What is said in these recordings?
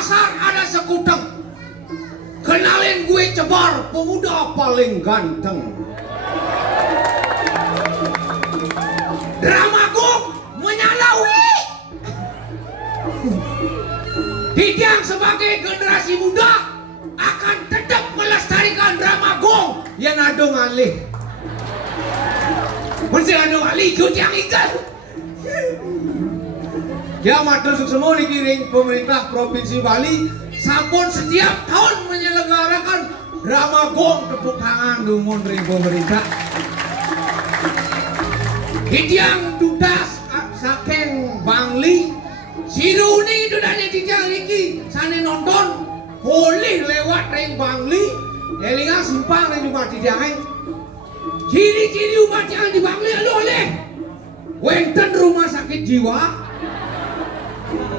pasar ada sekuteng. Kenalin gue Cebar, pemuda paling ganteng. Dramagung menyalawi. Dijang sebagai generasi muda akan tetap melestarikan Dramagung yang ada ngalih. Mesti ada ngalih ikut yang ikan. Ya matur semua dikiring pemerintah Provinsi Bali sampun setiap tahun menyelenggarakan Dramagung. Tepuk tangan dungun dari pemerintah. Dijang dudas saking Bangli Siruni dudanya dijang iki sane nonton boleh lewat ring Bangli elingan simpang ring rumah dijang. Ciri-ciri umat yang di Bangli oleh wenten rumah sakit jiwa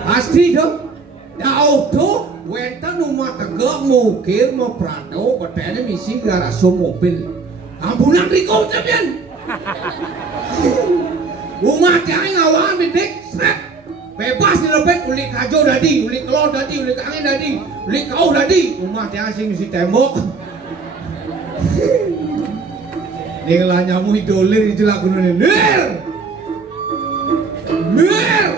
pasti dong. Jauh tuh wenten rumah tegak mukir mau prado betulnya misi garasi mobil ambulan riko cepian. Umat yang ngawang bidik srek bebas dilebek ulik kajo dadi ulik kelor dadi ulik angin dadi ulik kau dadi umat yang sing misi tembok. Inilah nyamu idolir itu lagu nunil Nil Nil.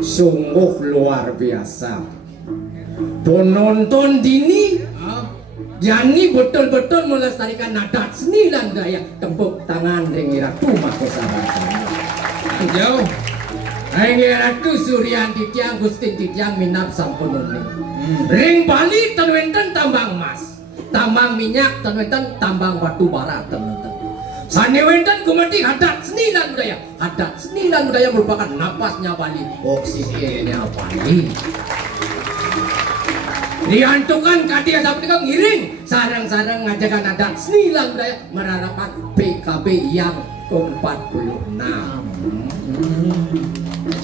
Sungguh luar biasa. Penonton dini Yani betul-betul melestarikan nadat seni dan daya. Tepuk tangan dengan Ratu Mahkosarata. Jauh dengan Ratu Suryan Titiang Gustin Titiang minap sampununi. Ring Bali tenwenten tambang emas, tambang minyak tenwenten tambang batu bara tenwenten. Sanewenten kumati hadat seni dan budaya. Hadat seni dan budaya merupakan napasnya Bali, oksigennya Bali. Diantukan kadia sampai kau ngiring sarang-sarang ngajakan adat seni dan budaya merarakan PKB yang ke-46.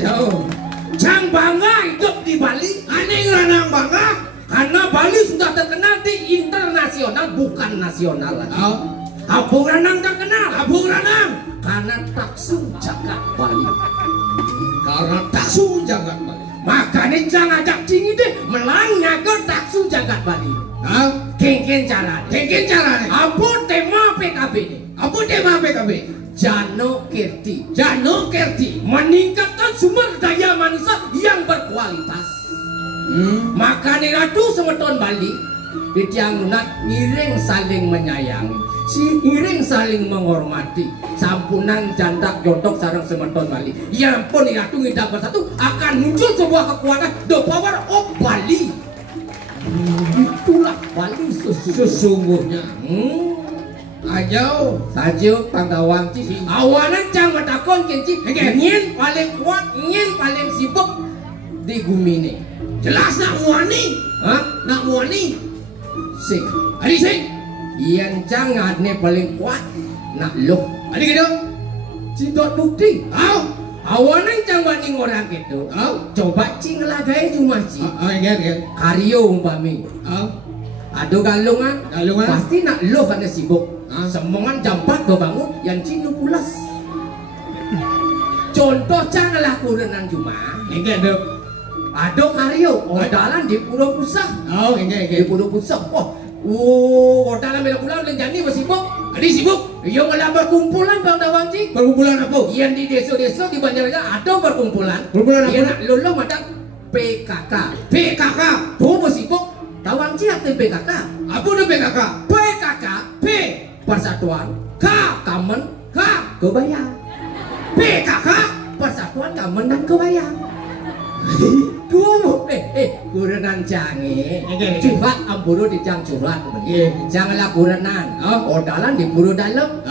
Jauh Jang bangga hidup di Bali. Aneh ranang bangga karena Bali sudah terkenal di internasional bukan nasional lagi. Abung Ranang terkenal, Abung Ranang karena taksung jagat Bali. Karena taksung jagat Bali. Makanya jangan ajak cing itu melangnya ke taksung jagat Bali. Kengken cara, kengken cara. Apa tema PKB ini? Apa tema PKB? Jano Kirti, Jano Kirti meningkatkan sumber daya manusia yang berkualitas. Makanya Ratu Semeton Bali di tiang lunat ngiring saling menyayangi. Si iring saling menghormati sampunan jandak jodoh sarang Semeton Bali. Ya pun Ratu ngidap bersatu akan muncul sebuah kekuatan the power of Bali. Itulah Bali sesungguhnya. Ajo sajo panggawang ci awanan cang matakon kenci ingin paling kuat ingin paling sibuk di bumi ini. Jelas nak muani, nak muani sing hari sing Ian jangan ne paling kuat nak loh. Ada gitu? Cinta bukti. Awanan cang banding orang gitu. Coba cing lagai cuma cing. Karyo umpami. Aduh galungan, pasti nak loh karena sibuk. Semongan jam 4 bangun yang cing pulas. Contoh cang laku renang cuma. Enggak ada. Aduh karyo. Odalan di Pulau Pusah. Di Pulau Pusah. Dalam bela pulau lenjani masih sibuk. Adi sibuk. Yang malah berkumpulan bang Dawang cing. Berkumpulan apa? Yang di desa-desa di Banjarnegara ada berkumpulan. Berkumpulan apa? Yang nak lolo macam PKK. PKK. Tuh masih sibuk. Dawang cing atau PKK? Apa itu PKK? PKK. P Persatuan. K Kamen. K Kebayang. PKK Persatuan Kamen dan Kebayang. Duh, kurenan canggih. Coba amburu di jang curhat. Janganlah kurenan. Odalan di buru dalam.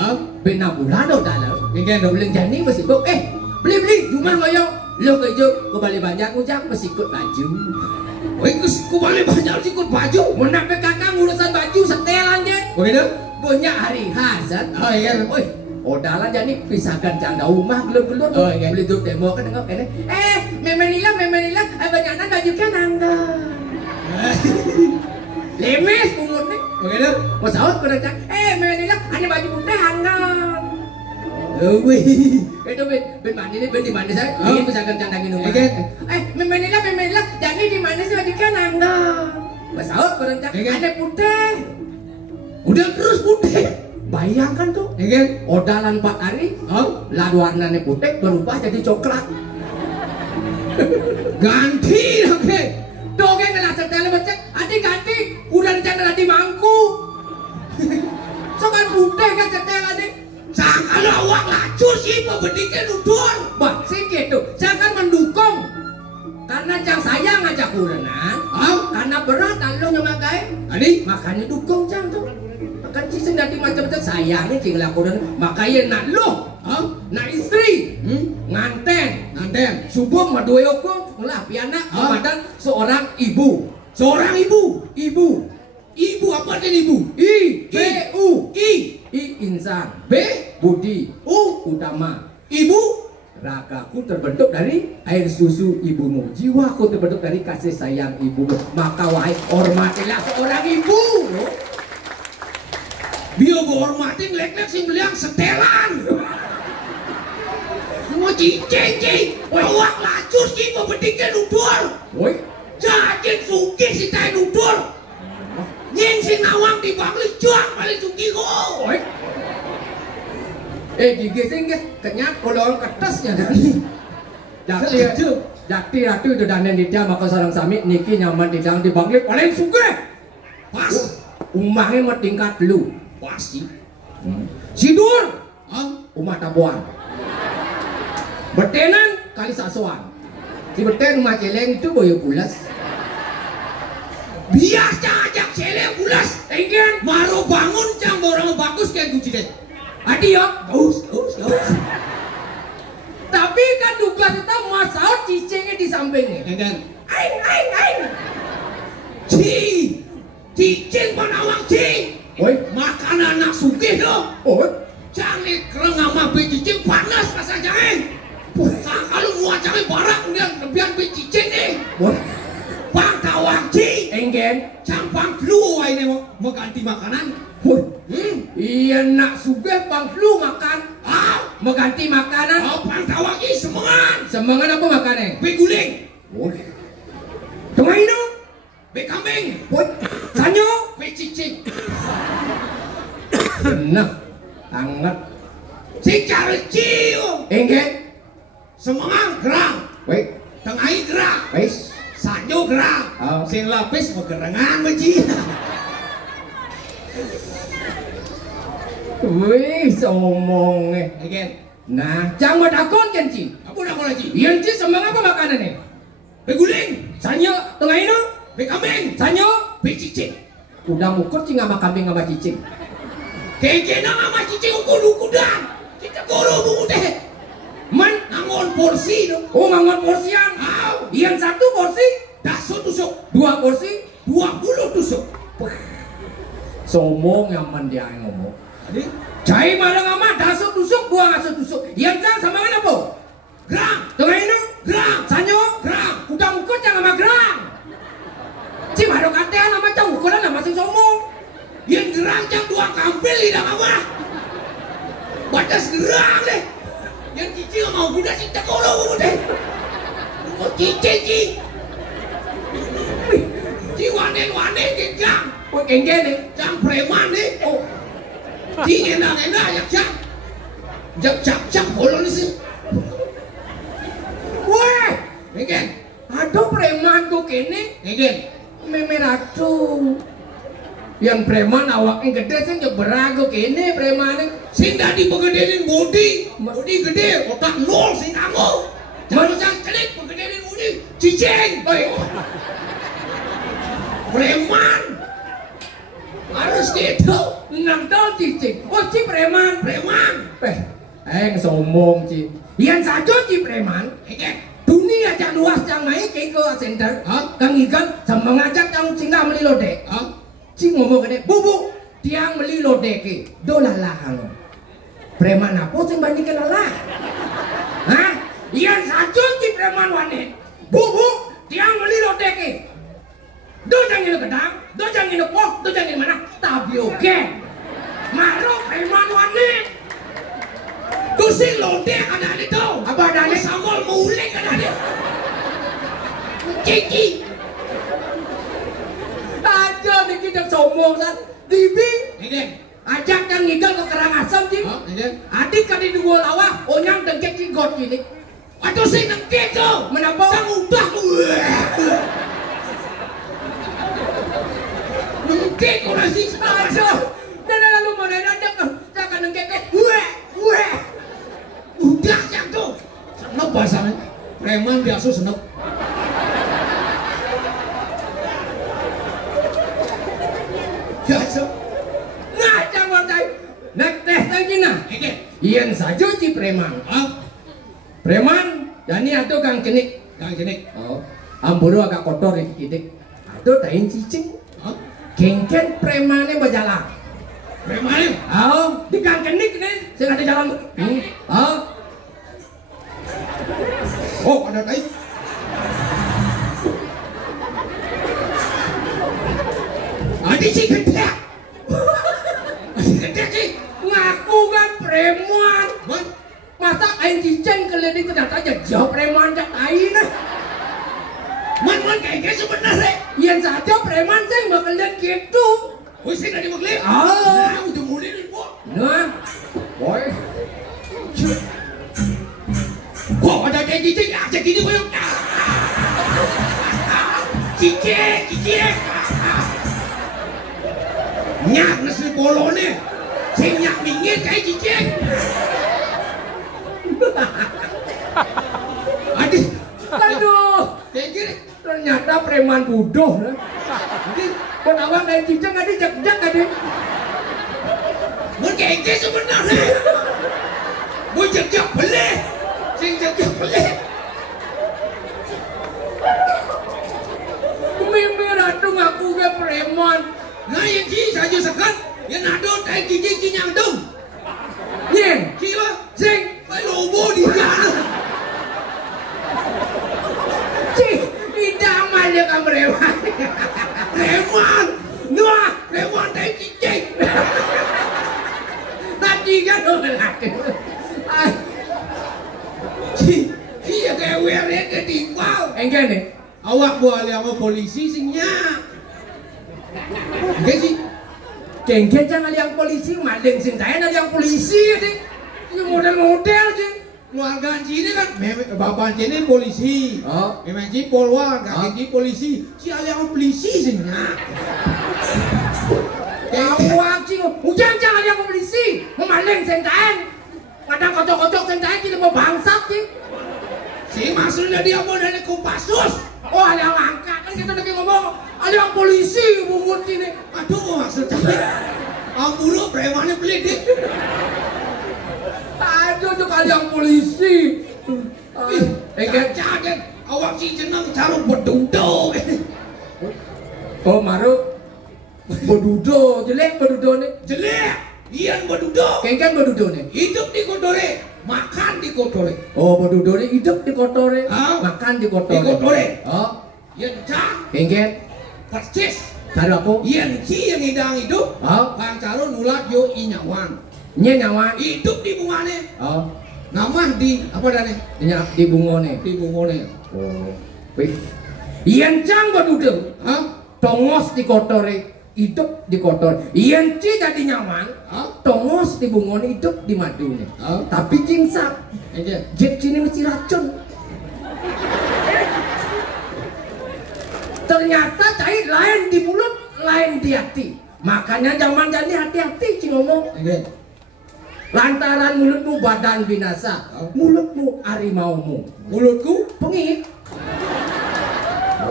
Bina bulan dalam. Boleh jadi masih buk. Beli cuma ngoyo. Lo kejuk kembali banyak ngucap masih ikut baju. Kembali banyak ikut baju. Menapa kakak urusan baju setelan je. Begitu? Banyak hari hasan. Odalah jadi pisahkan canda rumah gelur-gelur. Oh, iya. Beli tuh demo kan tengok kene. Memenila, banyak baju kan anda. Lemes umur nih. Begitu. Masalah kurang cak. Memenila, ada baju putih anda. Wih. Itu ben mandi nih, ben di mandi saya. Oh. Ini pisahkan canda gini. Oke. Memenila, jadi di mana sih baju kan anda? Masalah kurang cak. Oke. Ada putih. Udah terus putih. Bayangkan tuh. Oke. Odalan Pak Ari, lah warnanya putih berubah jadi coklat. Ganti oke. Dongeng ngelah setel becek, adi ganti, udah rencana di mangku. So kan putih kan setel adi. Jangan awak lacur sih pembediknya nudur. Bah, sih gitu, jangan mendukung. Karena cang sayang aja kurenan, karena berat lo nyemakai. Adi, Makanya dukung cang tuh. Makan ciseng dadi macam-macam sayangnya cing lakukan. Makanya nak lo, nak istri, nganten. Subuh madoyoko ngelah piana kepada seorang ibu. Seorang ibu. Ibu apa nih ibu? I insan. B. Budi. Utama. Ibu. Ragaku terbentuk dari air susu ibumu. Jiwaku terbentuk dari kasih sayang ibumu. Maka wahai hormatilah seorang ibu. Bio hormatin lek-lek sing beliang setelan. Semua cicing. Awak lacur sih pembediknya nudur. Woi, Jajin suki si tay nudur. Nying sing nawang di bangli juang paling suki ko. woi. Gigi guys, kenyat kolong kertasnya dari. Jati ratu itu danen di dia maka sarang sami niki nyaman di dang di bangli paling suge. Pas. Umahnya mau tingkat lu. Pasti. Sidur. Umah tabuan. Betenan kali sasuan. Si beten rumah celeng itu boyo pulas. Biasa ajak celeng bulas. Enggan. Maro bangun cang borang bagus kayak guci deh. Adi ya. Gaus. Tapi kan duga kita masalah cicingnya di sampingnya. Enggan. Aing. Cicing panawang cing. Woi. Makan anak sugih dong. Oh. Jangan kereng sama cicing panas rasa jangan. Kalau mau jangan barang kemudian lebihan cicing nih. Woi. Bang tawang cing. Enggan. Campang flu ini mau ganti makanan. Woi. Iya nak sugih bang flu makan. Mengganti makanan. Bang tawang ini semangat. Semangat apa makannya? Beguling. Woi. Tengah ini. Be kambing. Woi. Sanyo. Be cicing. Nah. Hangat. Si cari cium. Enggan. Semangat gerang. Woi. Tengahi gerang. Wais. Sanyo gerang. Sing lapis megerengan meji. Wih, omongnya. Again. Nah, jangan takut kan Ci? Apa nak lagi? Yang Ci semangat apa makanannya? Beguling. Sanyo, tengah ini. Be kambing. Sanyo. Be cicing. Udah mukur Ci sama kambing sama cicing. Keke nama cicing ukudang. Kita guru deh. Man, Nangon porsi dong. oh ngangon porsian. Yang satu porsi, Daso tusuk. 2 porsi. 20 tusuk. Somong yang man dia ngomong. Jadi Cai malah ngama daso tusuk, 2 ngaso tusuk. Yang kan sama kan apa? gerang. Tengah ini. Gerang. Sanyo. Gerang. Udah mukur jangan sama gerang. Ci baru katean nama cang ukuran nama sing somong. Yang gerang jam 2 kampil tidak apa. Batas gerang deh. Yang cicing mau budak cinta kalau deh. Mau cicing. Ci wanen jang. Woi kengke nih. Jang preman nih. Ci enak ya jang. Jak bolong sih. Woi, Ngen. aduh preman kok kene. Ngen. Memeratu. Yang preman awaknya gede sih nyeberago kene preman. Sing dadi pegedein body gede, otak nol sing kamu. Jangan jang celik pegedein body cicing. Preman. Harus gitu. Nangtal cicing. Oh ci preman. Preman. Sombong ci. Yang saja ci preman. Ngen. Dunia cak luas cang naik ke center. Kang ikan sama ngajak cang singgah melilode. Ci ngomong gede. Bubu. Tiang melilode ke. Dolah lahang. Preman apa sing bani kenala? Hah? Iyan saja di preman wanit. Bu, tiang beli lodeke. Do jangan gedang, do jangan pok, do jangan mana? Tapi oke. Maro preman wanit. Tusing lodek ada itu. Apa ada ni? Sangol muling ada dia. Kiki. Aja ni kita sombong san. Dibi. Ini. Ajak yang ngidal ke Karangasem sih. Oh, ini. Adik kali dua lawah, onyang dengkek cigot gini. Aduh sing nengkek tu. Menapa? Tang ubah tu. Nengkek kau nasi. Aja. Dan lalu mana ada jangan dengkek ke. Weh. Udah yang tu. Senep bahasanya. Preman biasa senep. Biasa. Nah, jangan tay. Nak teh lagi nah. Ini. Iyan saja ci preman. Ah, Preman, dan ini ada kang kenik. yang sini. Oh, amburu agak kotor ya kidik. Ada tain cicing. Ah, Kengken premannya berjalan. preman ni. Oh, di kang kenik nih. Saya ada jalan. Oh, Oh, ada tai. Ada si gede. Masih gede sih. ngaku kan preman. Man, Masa aing cicing keledi ternyata aja jauh preman jak aing nah. man kayak sebenarnya. Iyan saja preman saya bakal lihat gitu. Woi, saya dah dimaklum. Ah. Nah, udah mulai ni, Pak. Nah, boy. Kok ada kayak gitu? Aja gini koyok. Cicing. Nyak nasi polo ni. Saya nyak dingin kayak cicing. Aduh, Aduh, kayak gini. ternyata preman bodoh nah. Kenapa main cicing ada jak-jak ada? Mun kayak gini sebenarnya. Mun jak-jak boleh. Sing jak-jak boleh. Mimpi ratu ngaku ke preman. Nah, yang ci saja sekat. Yang ada kayak gigi nyang dong. Yen, Siapa? sing, Ay, lobo dia. cik, tidak amal dia kan preman. Preman. Nuah, Preman kayak cicing. tadi kan orang Ay, Iya kayak weret ke timpal. enggak nih. Awak boleh sama polisi singnya. Enggak sih. Kengken jangan yang polisi, maling sing saya ada yang polisi sih. Yang model-model sih. Keluarga sini kan, bapak sini polisi. Oh. Memang si polwan, Oh. kakek si polisi. Si ada yang polisi singnya. Awak sih, ujang jangan yang polisi, memaling sing saya. Kadang kocok-kocok sing saya tidak mau bangsat sih. Si maksudnya dia mau dari Kopassus. Oh ada yang angkat kan kita lagi ngomong ada yang polisi bubut sini. Aduh maksudnya. Ambulu premannya beli deh. Aduh tuh ada yang polisi. Enggak jangan. Awak si jenang carut bedudo. Oh maru bedudo jelek bedudo nih. Jelek. Ian bedudo. Kengken bedudo nih. Hidup di kodore, makan di kodore. Oh bedudo nih hidup di kotore, Ah. makan di kotore. Di kotore. Oh Ian cang, kengken persis. cari aku. Ian ci yang hidang hidup. Oh Bang Caro nulat yo inyawan. nyawa. Hidup di bungane. Oh Nama di apa dane? di bungo nih. Di bungone. Oh wih. Iyan cang bedudo. Hah? Tongos di kotore. Hidup di kotor. Iyan ci jadi nyaman. Hah? Tongos di bungon hidup di madu nih. Hah? Tapi cingsak. Aja. Jet sini mesti racun. Ternyata cair lain di mulut, lain di hati. Makanya zaman jadi hati-hati cing ngomong. Aja. Lantaran mulutmu badan binasa, mulutmu harimaumu. Mulutku, Pengit.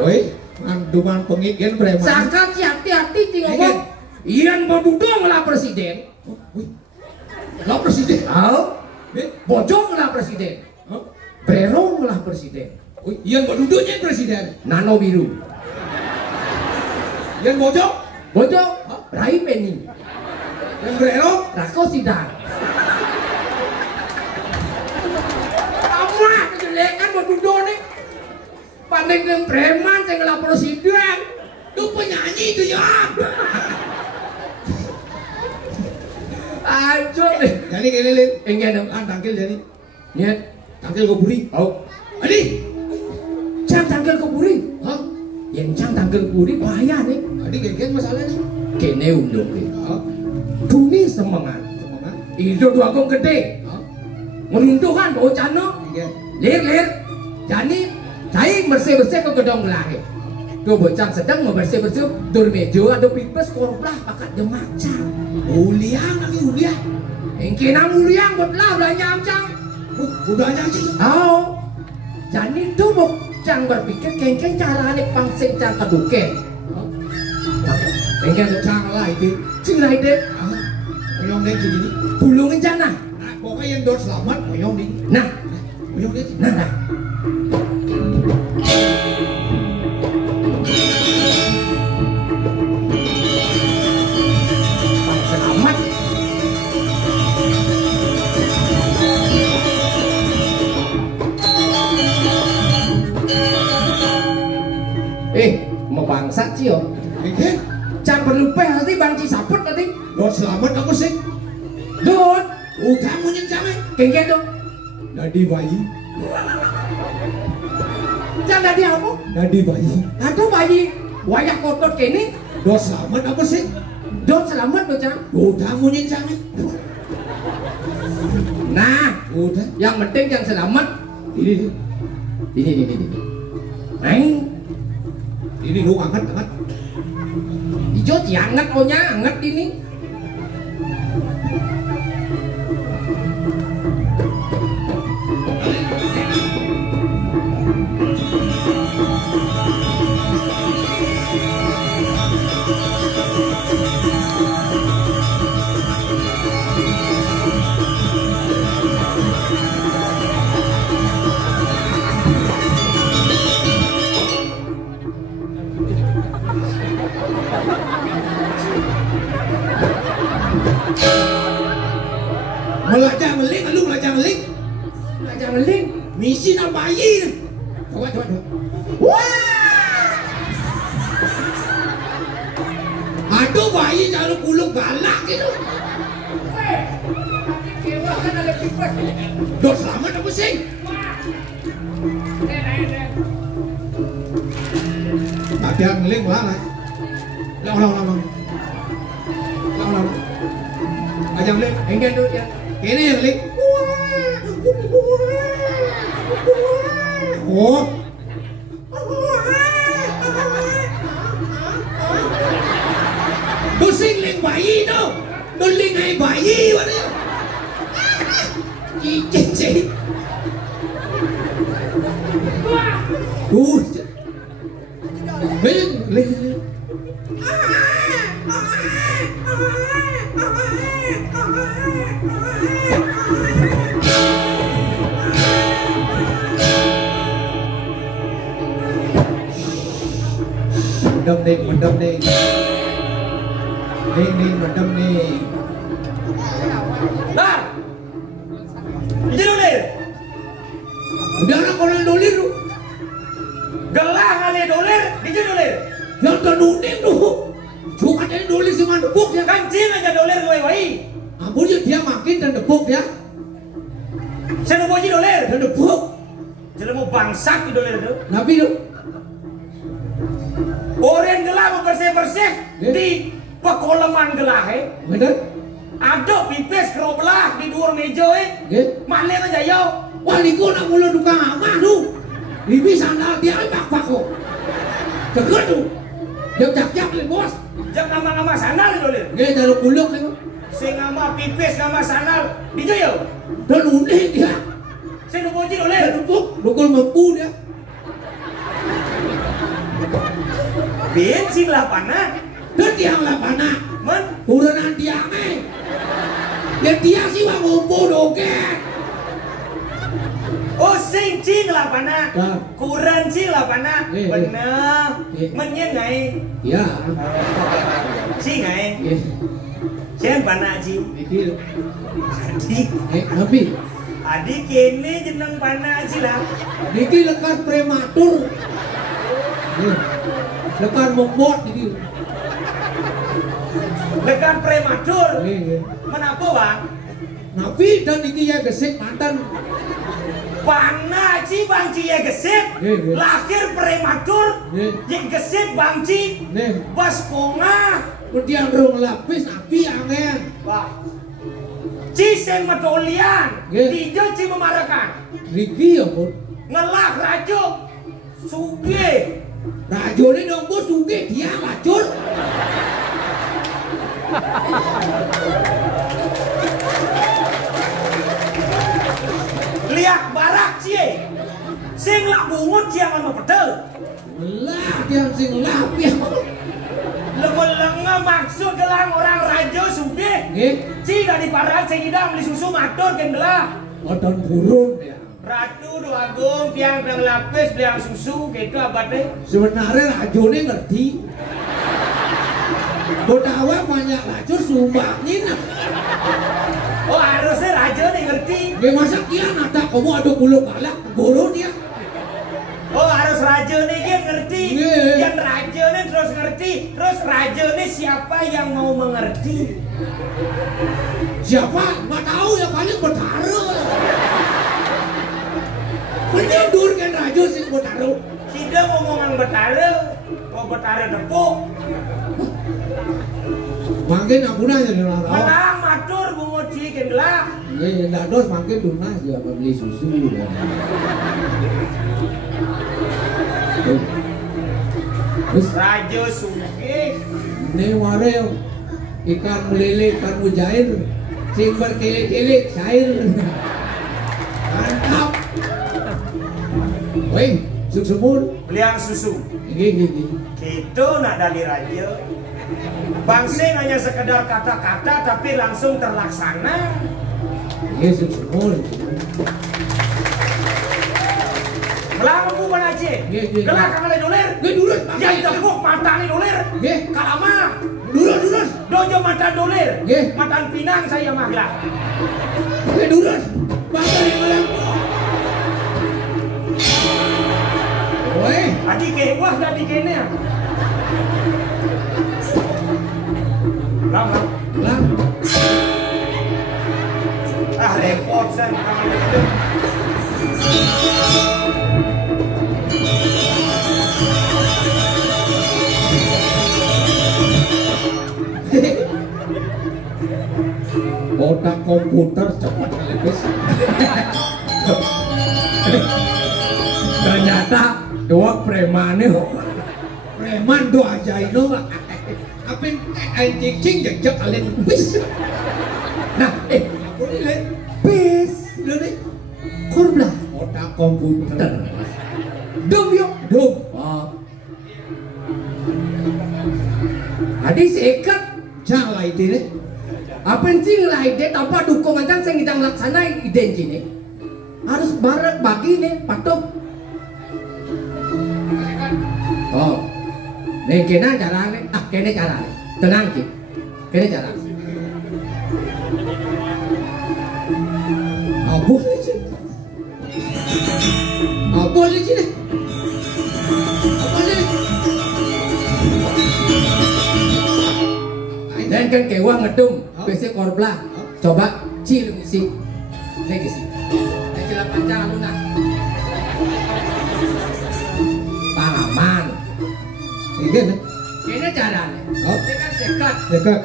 woi, manduman pengit gen preman. Sakal si hati-hati cing ngomong. Iyan Bodudong lah presiden. Wih. Lah presiden. Oh, Eh, Bojong lah presiden. hah? Berong lah presiden. Wih, Ian Bodudonya presiden. Nano biru. Ian Bojong, Bojong, Rai Penny. yang Brero, Rako Sidang. dudone. Paling yang preman yang ngelapor presiden. Itu penyanyi itu ya. Anjir deh. Jadi kelilin. Ingin dong. Tangkil jadi. Niat. Tangkil ke buri. Oh. Adi. Cang tangkil ke buri. Hah? Yang cang tangkil ke buri bahaya nih. Adi geng masalahnya. Kene undung nih. Hah? Tuni semangat. Semangat. Itu dua gong gede. Hah? Meruntuh kan bocah no. Iya. Lir. Jadi saya bersih-bersih ke gedung lahir. Tuh bocah sedang mau bersih-bersih. Durmejo ada pipes korplah pakat demacang. Uliang lagi uliang. Yang kena uliang buat lah belanja amcang. Budanya sih. Oh. Jadi tuh bocah berpikir kengkeng cara nih pangsing cang keduke. Kengkeng tuh Cang lah itu. cing lah itu. Koyong deh sini. Bulungin cana. Nah, pokoknya yang dor selamat koyong deh. Nah. Koyong deh. Nah. Selamat. Mau bangsat sih yo. Oke. Cang berlupa nanti bang Cisaput nanti. Dor selamat aku sih. Dot. Udah mau nyencame. Kengkeng dong. Nadi bayi. Cang tadi apa? Nadi bayi. Aduh bayi. Wayak kotor kene. Dor selamat aku sih. Dot selamat lo cang. Udah mau nyencame. Nah. Udah. Yang penting yang selamat. Ini. Neng. Ini lu angkat. Ijo dianget ohnya, anget ini. Belajar meling, lu belajar meling. Belajar meling. Misi nak bayi. Coba. Wah! Aduh bayi kalau kulung galak gitu. Dor selamat apa sih? Latihan meling lah. Ulang. Aja meling. Enggak tuh ya. Ini yang meling. Oh. Tôi sinh lên bayi đâu. Tôi lên ngay bayi vậy đấy. Chị. Ui. Lên. Mình đâm đi. Mình đâm đi. Nah. Ini dolir. Udah lah kalau dolir lu. Gelah kali dolir, ini dolir. Yang terduning dulu. Cuma ada dolir cuma debuk ya kan. Kancing aja dolir gue wai. Ampun ya dia makin dan debuk ya. Saya mau dolir. Dan debuk. Jadi mau bangsat di dolir itu. Nabi lu. Orang gelah mau bersih-bersih di pekoleman gelah Bener? Ada pipes kerobelah di dua meja Mana aja yo. Wah liku nak mulu duka amah lu. Bibi sandal dia bak kok. Cegat tu. Dia jak le bos. Jak nama-nama sandal dolir. Ge dalu kuluk le. Sing nama pipes nama sandal di yo. Dan unik dia. Sing mau dolir. Dukul mampu dia. Bensin lah panah. Dan tiang lah panah. Men. Uranan tiangnya. Dan tiang sih wang ngompo doket. Oh sing cing lah panah. Kurang cing lah panah. Bener. Menyen ngai. Ya. Cing ngai. Sen panah cing. Iki. Jadi. Nabi. Adik kene jeneng pana sila. Niki lekan prematur. Lekan memot niki. Lekan prematur. Nggih. Menapa, Bang? Napi dan niki ya gesek mantan. Pana Ci Bang Ci ya gesip. Nggih. Lahir prematur. Nggih. Yang gesip Bang Ci. Nggih. Bas ponga. Kemudian rong lapis api angen. Wah. Ci sing medolian. Nggih. Dijo Ci memarakan. Niki ya pun. Ngelah rajuk. Sugih. Rajone nombo sugih dia lacur. Liak barak Cie. Sing lak bungut siang anu pedel. Lah dia sing lapi. Lenga maksud gelang orang rajo sugih. Nggih. Ci dari paran sing idam beli susu matur ken gelah. Odon burung ya. Ratu dua agung tiang belang lapis belang susu gitu abadnya. Sebenarnya rajone ngerti. Bodawa banyak lacur sumbangin. Oh harusnya rajo nih ngerti. Nggih masa kian ada kamu ada bulu kalak guru dia. Oh harus rajo nih dia ngerti. Nggih. Yang rajo nih terus ngerti. Terus rajo nih siapa yang mau mengerti? Siapa? Nggak tahu ya paling bertaruh. Menyendur kan rajo sih bertaruh. Sida ngomongan betare. Oh betare tepuk. Makin apunanya nih orang. Menang matur bungut ci kendelah. Nggih dados makin lunas ya beli susu ya. Terus Rajo sugih. ini ware ikan melele ikan mujair sing berkelek-kelek cair. Mantap. Woi, suksemur. Beliang susu. Gini. Gitu nak dari raja. Bangsing hanya sekedar kata-kata tapi langsung terlaksana. Ini suksemur. Kelang aku mana aja? Nggih. Kelang kang doler. Nggih durus. Yang tepuk mata ni doler. Nggih. Kalama. Durus. Dojo mata doler. Nggih. Matan Pinang saya maglah. Nggih durus. Bangsa yang malam. Woi, Adik ke wah tadi kene. Lama. lang. Ah repot saya makan itu. Otak komputer cepat lepas. Ternyata dua preman nih. Preman do aja itu. Apin cing jejak kalian bis. Nah, Aku ni le bis. lu ni. Korban. Otak komputer. Dum yuk. Dum. Oh. Adik sekat. Jangan itu ni. Apa sih lah ide tanpa dukungan kan saya ngidang laksana ide ini harus bareng bagi nih patok. Oh, nih kena cara nih, kena cara nih, tenang ki, kena cara. Apa ni sih? Apa ni sih? Apa ni? Dan kan kewa ngedum, PC korbla, coba cil ngisi, lagi sih, kecil panjang lunak, palaman, Ini ni. kena cara nih, Oh. kan sekat, Dekat.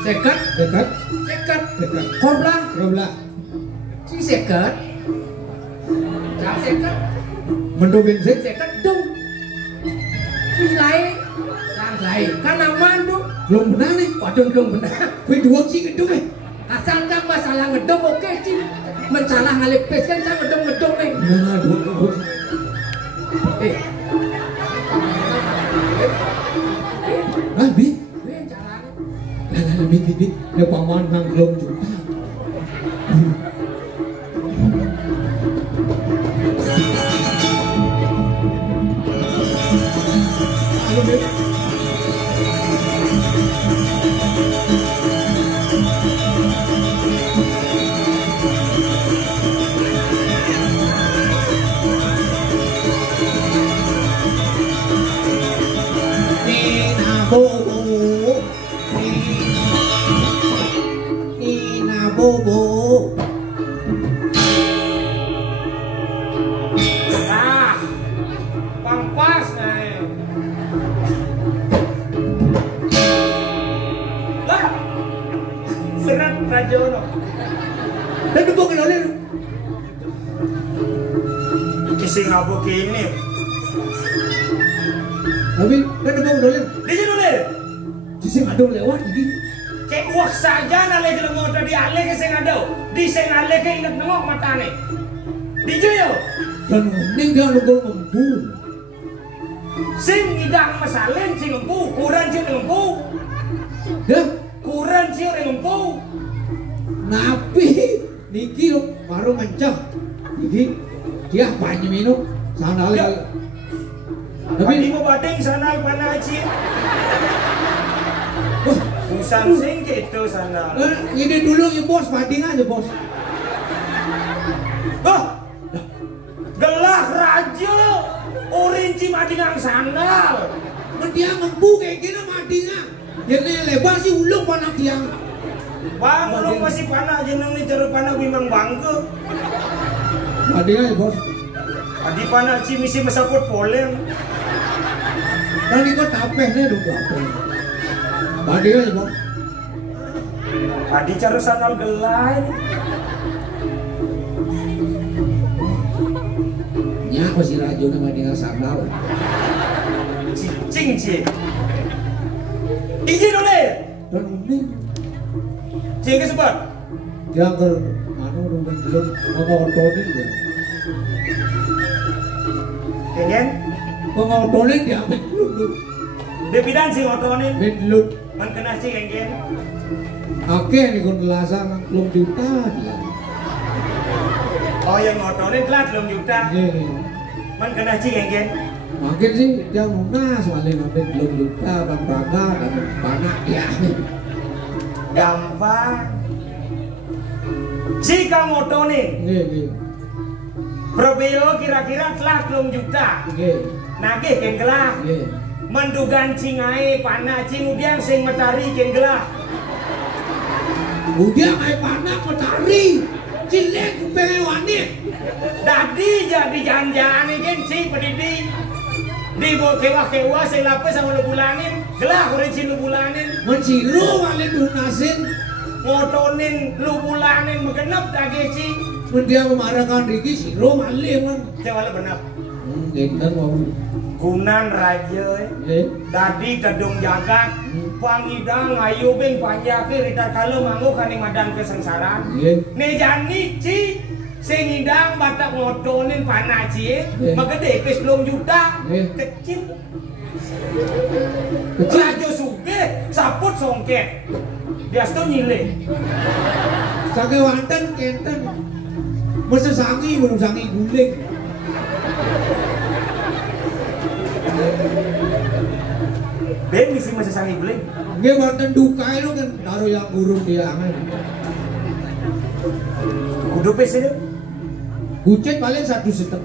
sekat, Dekat. sekat, Dekat. korbla. Roblah. Si seket, jangan seket, Mendung bensin. seket dong. Si lain, jangan lain, kan aman dong. Belum benar ni. Waduh belum benar. Kau dua cing gedung ni. Asalkan masalah ngedom oke sih. Mensalah ngalipes kan saya ngedom nih. Nah, dua. Eh, Ah, bi. ini cara. Lah, bi. Dia paman nang belum jumpa. bobo. Nah, pampas nih. Lah, serat Rajono. Dan itu bukan oleh. Kisi ngabuk ini. Tapi kan itu bukan oleh. Di sini oleh. Sisi ngadong lewat lagi. Kayak uak saja nale kalau mau tadi ale ke sing ada. Di sing ale ke ingat nengok matane. Di yo. Dan ini dia nunggu membu. Sing idang masalin sing empu, kurang sing empu. Dah, Kurang sing empu. napi niki baru mencah. Jadi dia banyak minum sana Ya. lagi. Tapi Tapi mau bading sana panah aci. Busan sing gitu sana. ini dulu ya bos, banding aja bos. Oh, gelah raja, orinci madingang sandal. Dia membu kayak gini madinga. Yang lebar sih ulung panak dia. Bang, lu masih panah jeneng nih cara panah bimbang bangke. Banding aja bos. Adi panah ci misi mesaput polem. Dan ini kok tapeh nih dulu apa? Banding aja bos. Adi cara sandal gelah. Nya apa si rajo nih madinga sandal. Cicing cie. Izin oleh. Dan ini Cie ke sebab. dia ke anu rumah belum ngotonin dia. Kengen? Ngotonin dia belum. Depidan sih ngotonin. Belum. Man kena cing kengen. Oke nih kon lasan belum juta dia. Oh yang ngotonin telat belum juta. Iya. Man kena cing kengen. Makin sih dia lunas malah nanti belum juta bang Braga dan banyak ya. Gampang. Jika ngotonin. Iya. Probeo kira-kira telah belum juta. Iya. Nagih ken gelah. Iya. Mendugan cingai panah cing udiang sing matari ken gelah. Udah kayak panak matahari. Cilek pengen wani. Dadi jadi jangan-jangan ken cing pedidi. Di bo kewa-kewa sing lapis sama lu bulanin. Gelah urang cing lu bulanin. Menciru wali lunasin. Ngotonin lu bulanin megenep dagih cing. Dia memarahkan Riki siro malih man. Cewala benap. Genten mau. Kunan raja. Dadi kedung jagat. Pangidang ayu beng panjake rita kalau manggu kaning madan kesengsaraan. Ne jani ci sing idang batak ngotonin panah ci magede ke 10 juta kecil. Raja sugih saput songket. Bias tu nyile. Sange wanten kenten. Masa sangi belum sangi guling. Ben misi masih sangi guling. Nggih wanten duka itu kan taruh yang burung dia angan. Kudu pes itu. Bucet paling 1,5 juta.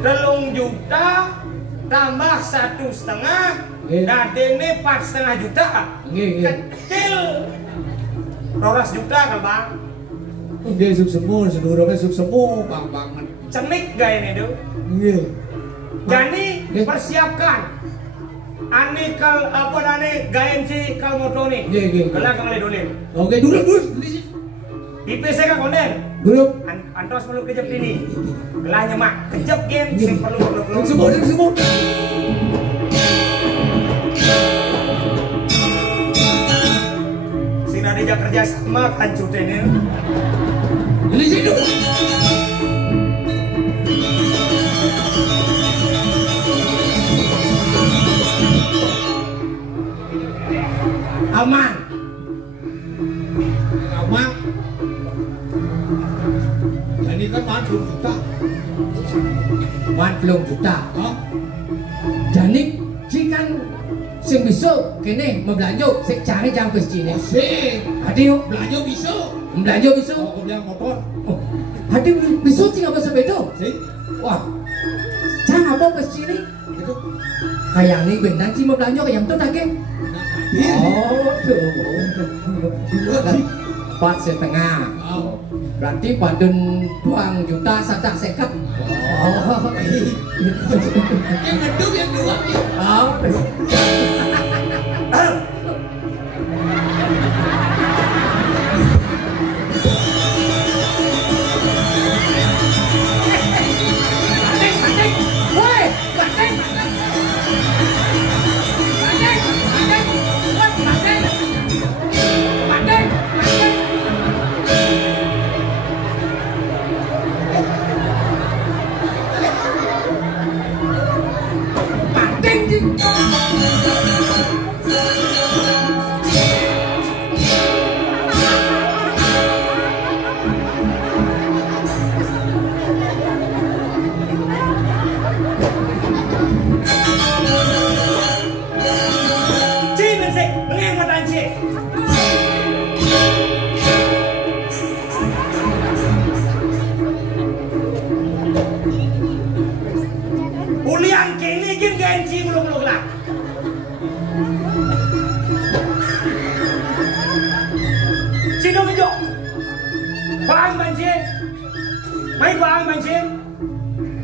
3 juta tambah 1,5. Dadene 4,5 juta. Kecil. 12 juta kan bang. Nggih suk semu, sedurunge suk semu bang banget. Cemik gak ini tuh. Nggih. Jadi persiapkan. Ane kal apa ane gayen si kal motone. Nggih. Kala kang le dolim. Oke dulu. IPC ka konden. Dulu. Antos perlu kejep ini. Kala nyemak kejep gen sing perlu. Semua. Sing ada kerja sama kan cutene. Di situ. Aman. Jadi kan 40 juta. 40 juta. Oh. Jadi jika sing bisa kene membelanja sing cari jam ke sini. Sing. Hadi yuk Belanja bisa. belanja bisa. Oh, bilang motor. Oh, hadi bisa tinggal bersepeda. Sing. Wah, jangan apa ke sini. Gitu. Kayak ni bentang cuma belanja kayak tu tak ke? Oh, tu. 4,5. Oh. Berarti padun 2 juta sadak seket. Oh. Yang gedung yang 2 nih. Oh.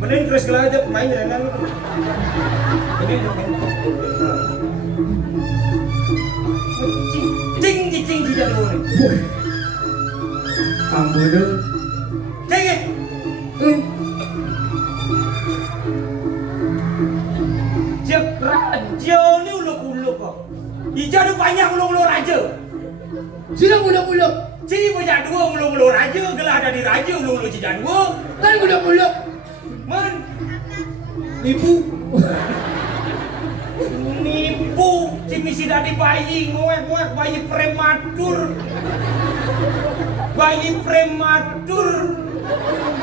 Bener terus kalau aja main dengan lu. Jadi cing tidak boleh. Ambudu. Ceng. Jep raja ni uluk-uluk kok. Ija ada banyak uluk-uluk raja. Sila uluk-uluk. Ciri banyak 2 uluk-uluk raja, gelah ada di raja uluk-uluk cija 2. Kan uluk-uluk. Man, Nipu. nipu, misi dari bayi, ngoek-ngoek bayi prematur,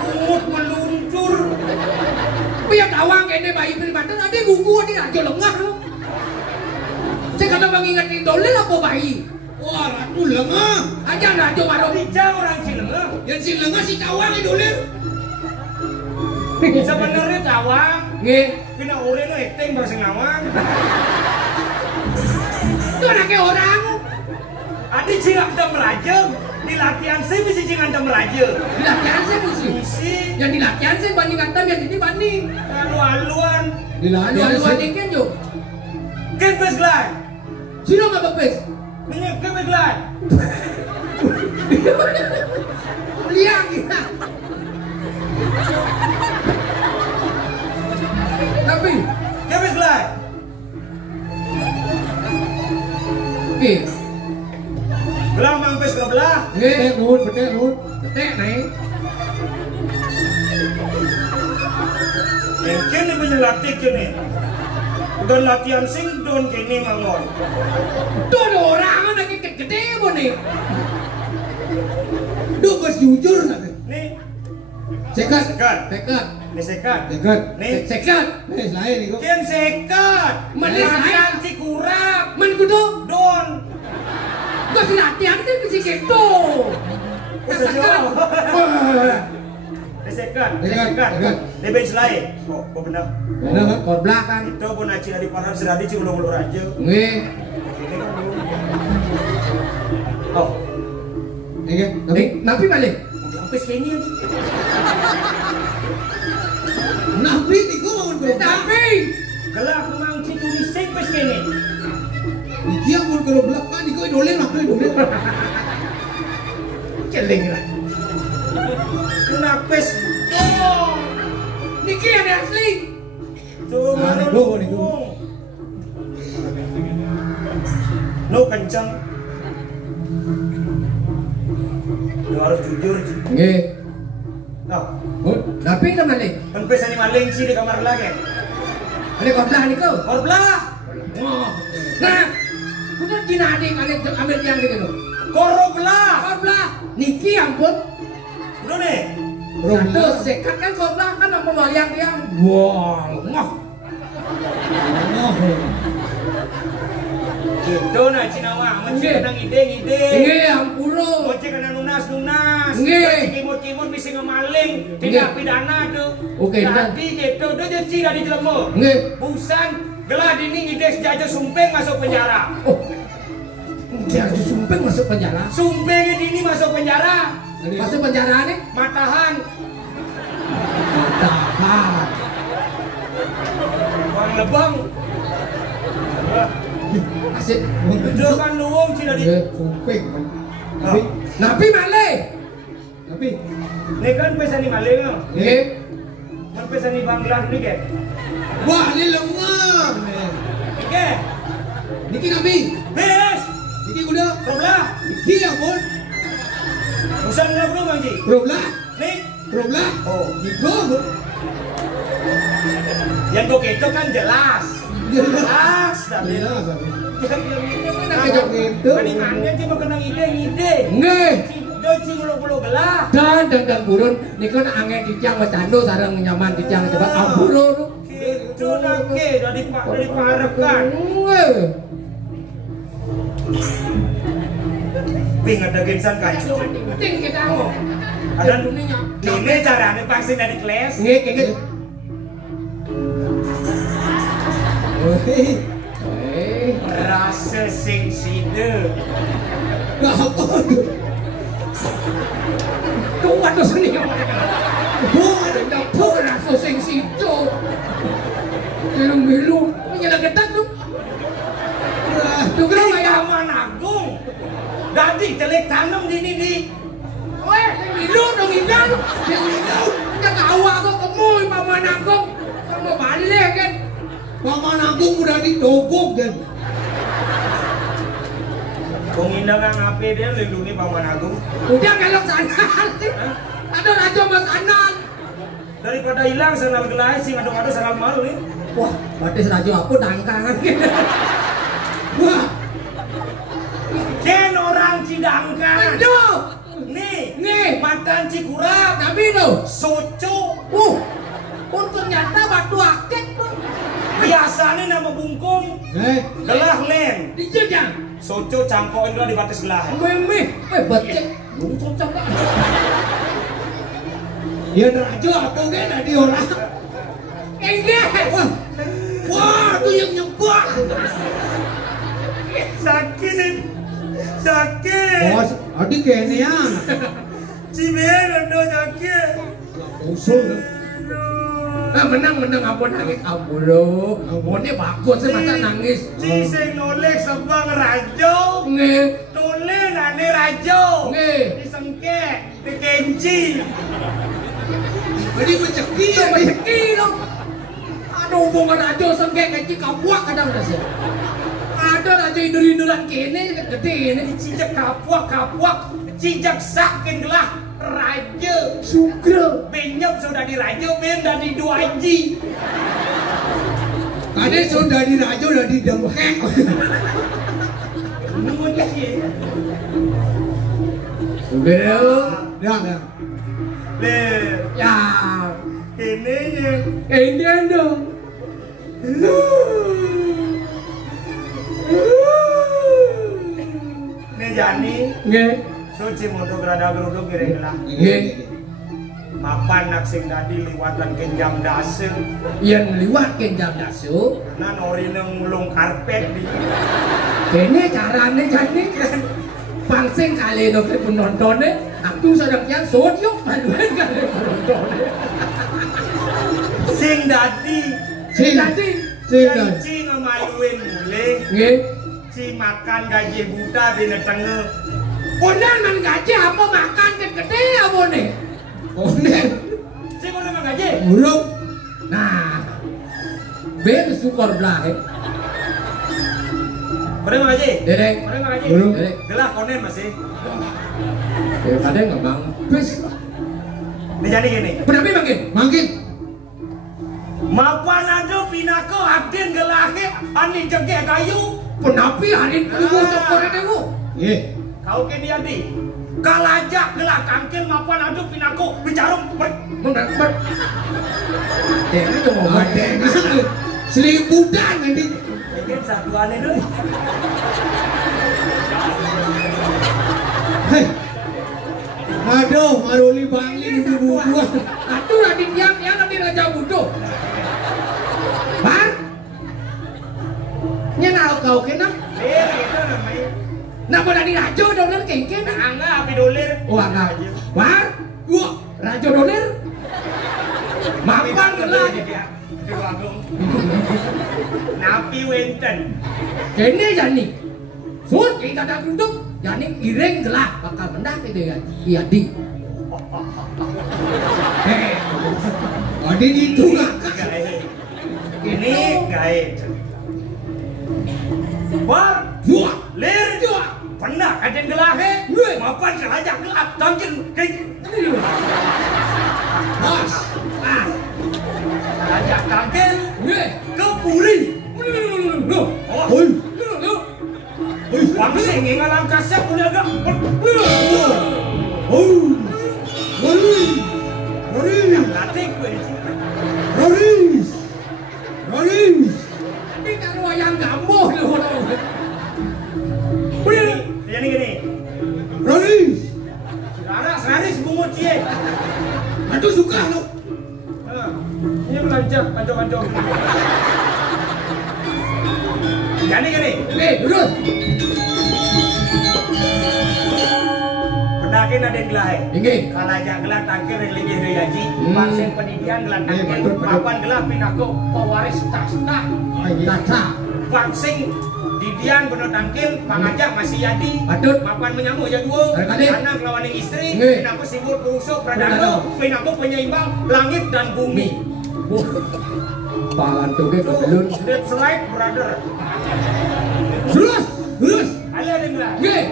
umut meluncur. Biar awang kene bayi prematur, nanti gugu ini aja lengah lu. Saya kata mengingat idolnya apa bayi? Wah, ratu lengah. Aja ratu baru. Bijak orang Cilengah. Yang si lengah si tawang idolir. Sebenarnya tawang, Nggih. kena orang eteng bahasa ngawang. Itu anaknya orang. Adi cingak tem raja, di latihan saya bisa cingak tem raja. Di latihan saya mesti. Misi, Yang di latihan saya banding antam, yang ini banding. alu-aluan, Alu-aluan dingin yuk. kepes gelai, Sino nggak bepes? minyak kepes gelai. Liang kita. Tapi, Kepes gelai. oke. Belah mampes ke belah. Betek nuhun. Betek naik. Mungkin ini punya latih kini. Udah latihan sing don kini mangon. Itu ada orang lagi gede apa nih? Duh, bos jujur nak. Nih, Sekat. sekat. Sekat. Nih sekat. Sekat. Nih, Sekat. Lain nih kok. kian sekat. Mana Latihan si kurap. Man kudu. Don. Gak latihan kan mesti gitu. Sekat. Sekat. Sekat. Nih bench lain. Oh benar. Benar kan? Kor belakang. Itu pun aci dari parar seradi cik ulur-ulur aja. Nggih. Ini kan belum. Oh, Iya, tapi Napi balik. udah sampai sini aja. nabi nih gua mau berubah. Tapi Gelap memang citu misik pas kene. Dia mau berubah kan di gua idolir nak idolir. celing lah. Kena pes. Oh, Niki yang asli. tuh Nah, baru nego, nego. dukung. No kencang. Lu harus jujur. Ji. Nggih. Nah, Tapi sama nih. kan pes ani maling sih di kamar lagi. Ada kor belah nih kau. Korbelah. Oh. Nah, kudu dinadik ambil yang gitu loh. Korbelah. Kor belah. Niki ampun. Udah nih. Satu sekat kan kor belah kan apa waliang yang. Wah, ngah. Gitu nah Cinawa, mencik Nggih. nang ide-ide. Nggih, ampuro. Mencik kena nunas-nunas. Nggih. Mencik kimut-kimut bisa ngemaling. Tindak pidana tuh. Oke, Jadi gitu, udah jadi dari jelemu. Nggih. Busan, gelah dinding ide sejajar sumpeng masuk penjara. Oh. Dia disumpeng masuk penjara. Sumpengin ini masuk penjara. Masuk penjara nih? Matahan. Tahan. Bang lebang. Asik. Dia kan luwung sih dari. Sumpeng. Nabi malih. Tapi Ini kan pesan di Malaysia. Nggih. Kan pesan di Bangladesh ni ke? wah ini lemah. Ke? Niki Nabi. Bes. Niki kuda. Roblah. Niki ampun. Usan mula bro Bang Ji. Roblah. Ni. Roblah. Oh. Niko. Yang kau keto kan jelas. Jelas. Tapi. Jelas. Nak kejok gitu. Peningannya cuma kena ide. Nggih. Dia cigulo-gulo gelah. Dan burun niku nak angin dijang wecando sareng nyaman dijang coba amburo. Itu nake dari parekan. Nggih. Bing ada gensan kacu. Penting kita ngomong. Ada dunia. Ini caranya vaksin dari kelas. Nggih, nggih. Rasa sing sida. Gak apa. Kuat to seni. Bukan dapur rasa sing situ. Gelung-gelung, nyala ketat tuh. Tuh kira kayak Taman Agung. Dadi telek tanam di ini. weh, minum dong minum. Yang minum, jangan awak kok kemoy paman aku. Kamu balik kan. Paman Agung udah ditogok dan Pengindang yang ngapain dia lindungi Paman Agung. Udah kelok sana. Aduh raja mas anan. Daripada hilang senal gelas sing ado-ado sangat malu nih. Wah, batis raja aku dangkangan. wah Ken orang Cidangkan. Aduh. Nih, matan Cikurap. Nabi lo. Soco. Pun ternyata batu akik pun. Biasanya nama bungkung. Gelah lem. Dijejang. Soco cangkokin dulu di batas gelah. Meme, becek. Belum cocok kan? ya raja aku kan ada orang. Enggak. Wah tuh yang nyembah. Sakit. Oh adik kene ya. Cimen ando sakit. Usul. Menang ampun nangis ampun lo. Ampun bagus sih masa nangis. Ci sing nolek sebang rajo. Nge. Nolek nane rajo. Nge. Disengke, dikenci. Jadi menceki ya. Menceki lo. Aduh hubungan raja sengke kecil kapuak kadang dah sih. Ada raja indur-induran kene gede ini. Cijak kapuak. Cijak sakin gelah. Raja Sugro. Benyam sudah di raja, ben dan di 2G. Kade sudah di raja udah di dengkek. Sugro. Ya. Le, Ya. ini ya. Ini dong. Ini Jani. Nge. Suci modo berada geruduk kira gelah. Nge. Mapan nak sing dadi liwatan kenjam dasel. Yang liwat kenjam dasu. Nah nori nang ngulung karpet di. Kene carane jane. Pangsing kali no pun nontonnya. Aku sedang yang sodium paduan kali nontonnya. Sing dadi. Jadi. Ci ngamayuin mulai. Nge. Ci makan gaji buta di tengah. Onan man gaji apa makan gede apa nih? Onen. Ci kono mang gaji. Belum. Nah. Ben syukur belah. Kono mang gaji. Derek. Kono mang gaji. Belum. Derek. Gelah konen masih. Kadang nggak bang. Bis. Ini jadi gini. Penapi makin. Mangkin. Mapan ado pinako aden gelahke ani jege kayu. Penapi hari itu sokor itu. Ye. Kau ke dia di. Kalajak gelah kangkel mapan ado pinako bicarum. Mendapat. Dia itu mau Ada. Seliputan nanti. Mungkin satu aneh dulu. Hei. Aduh, maruli bangli dua. Aduh lagi yang lagi raja budo. Bar. Nyenal kau kena. Itu namanya. Napa dari rajo dolar kengken? Angga api dolir. Oh angga. War? Wah, rajo dolar? Mapan gelah. Napi wenten. Kene jani. Sud kita dah duduk. Jani ireng gelah bakal mendah gitu kan. Iya di. Adi itu nggak? Ini gaib. War, Wah, lir juga. Pernah kajen gelah he? Mapan serajak gelap tangkin. bos. Ah, Serajak tangkin gue. ke puri. Lu. Oh, Lu. pangsing ngalang kasep udah agak. Latih gue. Rolis. Tapi kalau yang gamboh lu. Jadi gini. Rolis. Sehari sebungut cie. Aduh suka lu. Ini belajar pancong-pancong. Jadi gini. Terus. Pendakin ada gelah. Inggih. Kalau aja gelah tangkir religi haji, pasien pendidikan gelah tangkir, Betul. papan gelah pinako pewaris tasna. Tata. Vaksing didian bener tangkil, pangajak masih jadi. Betul. Papan menyambut ya dua. Kali-kali. Anak lawan istri, Nggih. pinako sibuk pungsu pradano, pinako penyeimbang langit dan bumi. Pantungnya kebelun. That's right, brother. Terus. Ada yang gelah. Nggih.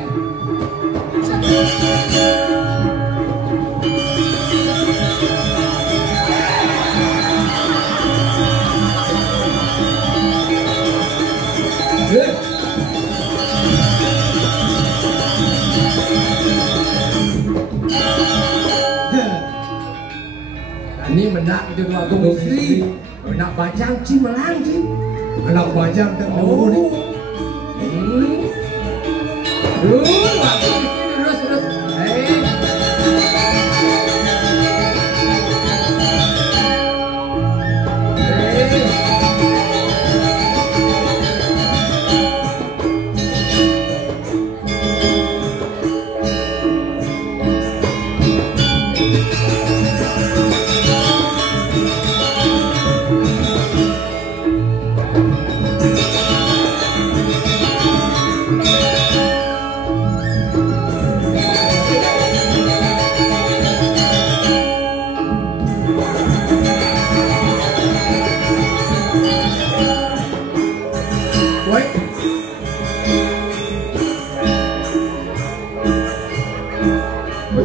Ini menak itu aku istri. Menak bajang cimelang ci. Anak bajang dan dulu nih. Terus.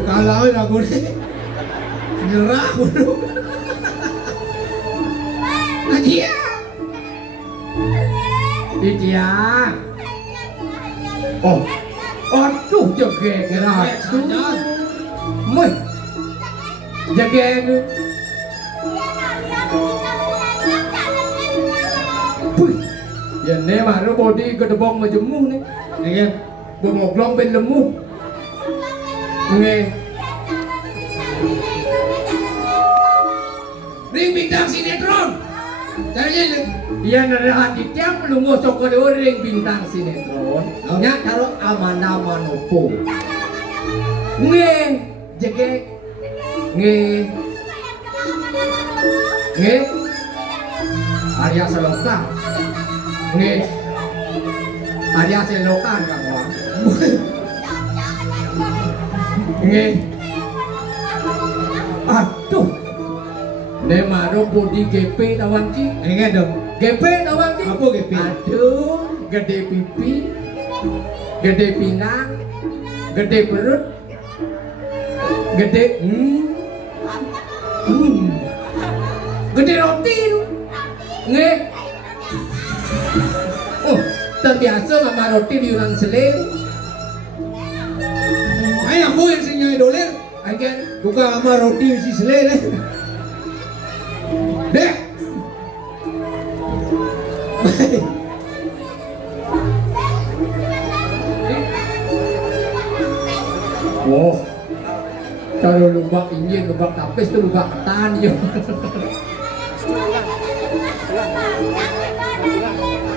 Kalah aku nih. Nyerah aku. Adia. Idiang. Oh. Aduh jegeng ratu. Mui. Jegeng. Pui. Ya ne baru body kedebong majemuh nih. Ya. Bomoglong ben lemuh. Nggih. Ring bintang sinetron. Caranya Iya nara tiang lungo sokode ring bintang sinetron. Nya karo Amanda Manopo. Nggih, jegek. Nggih. Nggih. Arya Seloka. Nggih. Arya Seloka Kang Wang. Nggih. Aduh. Nemaro body GP tawan ki. ingat dong. GP tawan ki. Apa GP? Aduh, gede pipi. Gede pinggang. Gede perut. Gede Gede roti lu. Nggih. Oh, terbiasa mama roti di Yunan Selir. Ayo aku yang sinyai doler. Agen. Buka sama roti si selai deh. Deh. Oh. Kalau lubak injin, lubak tapis itu lubak ketan yo.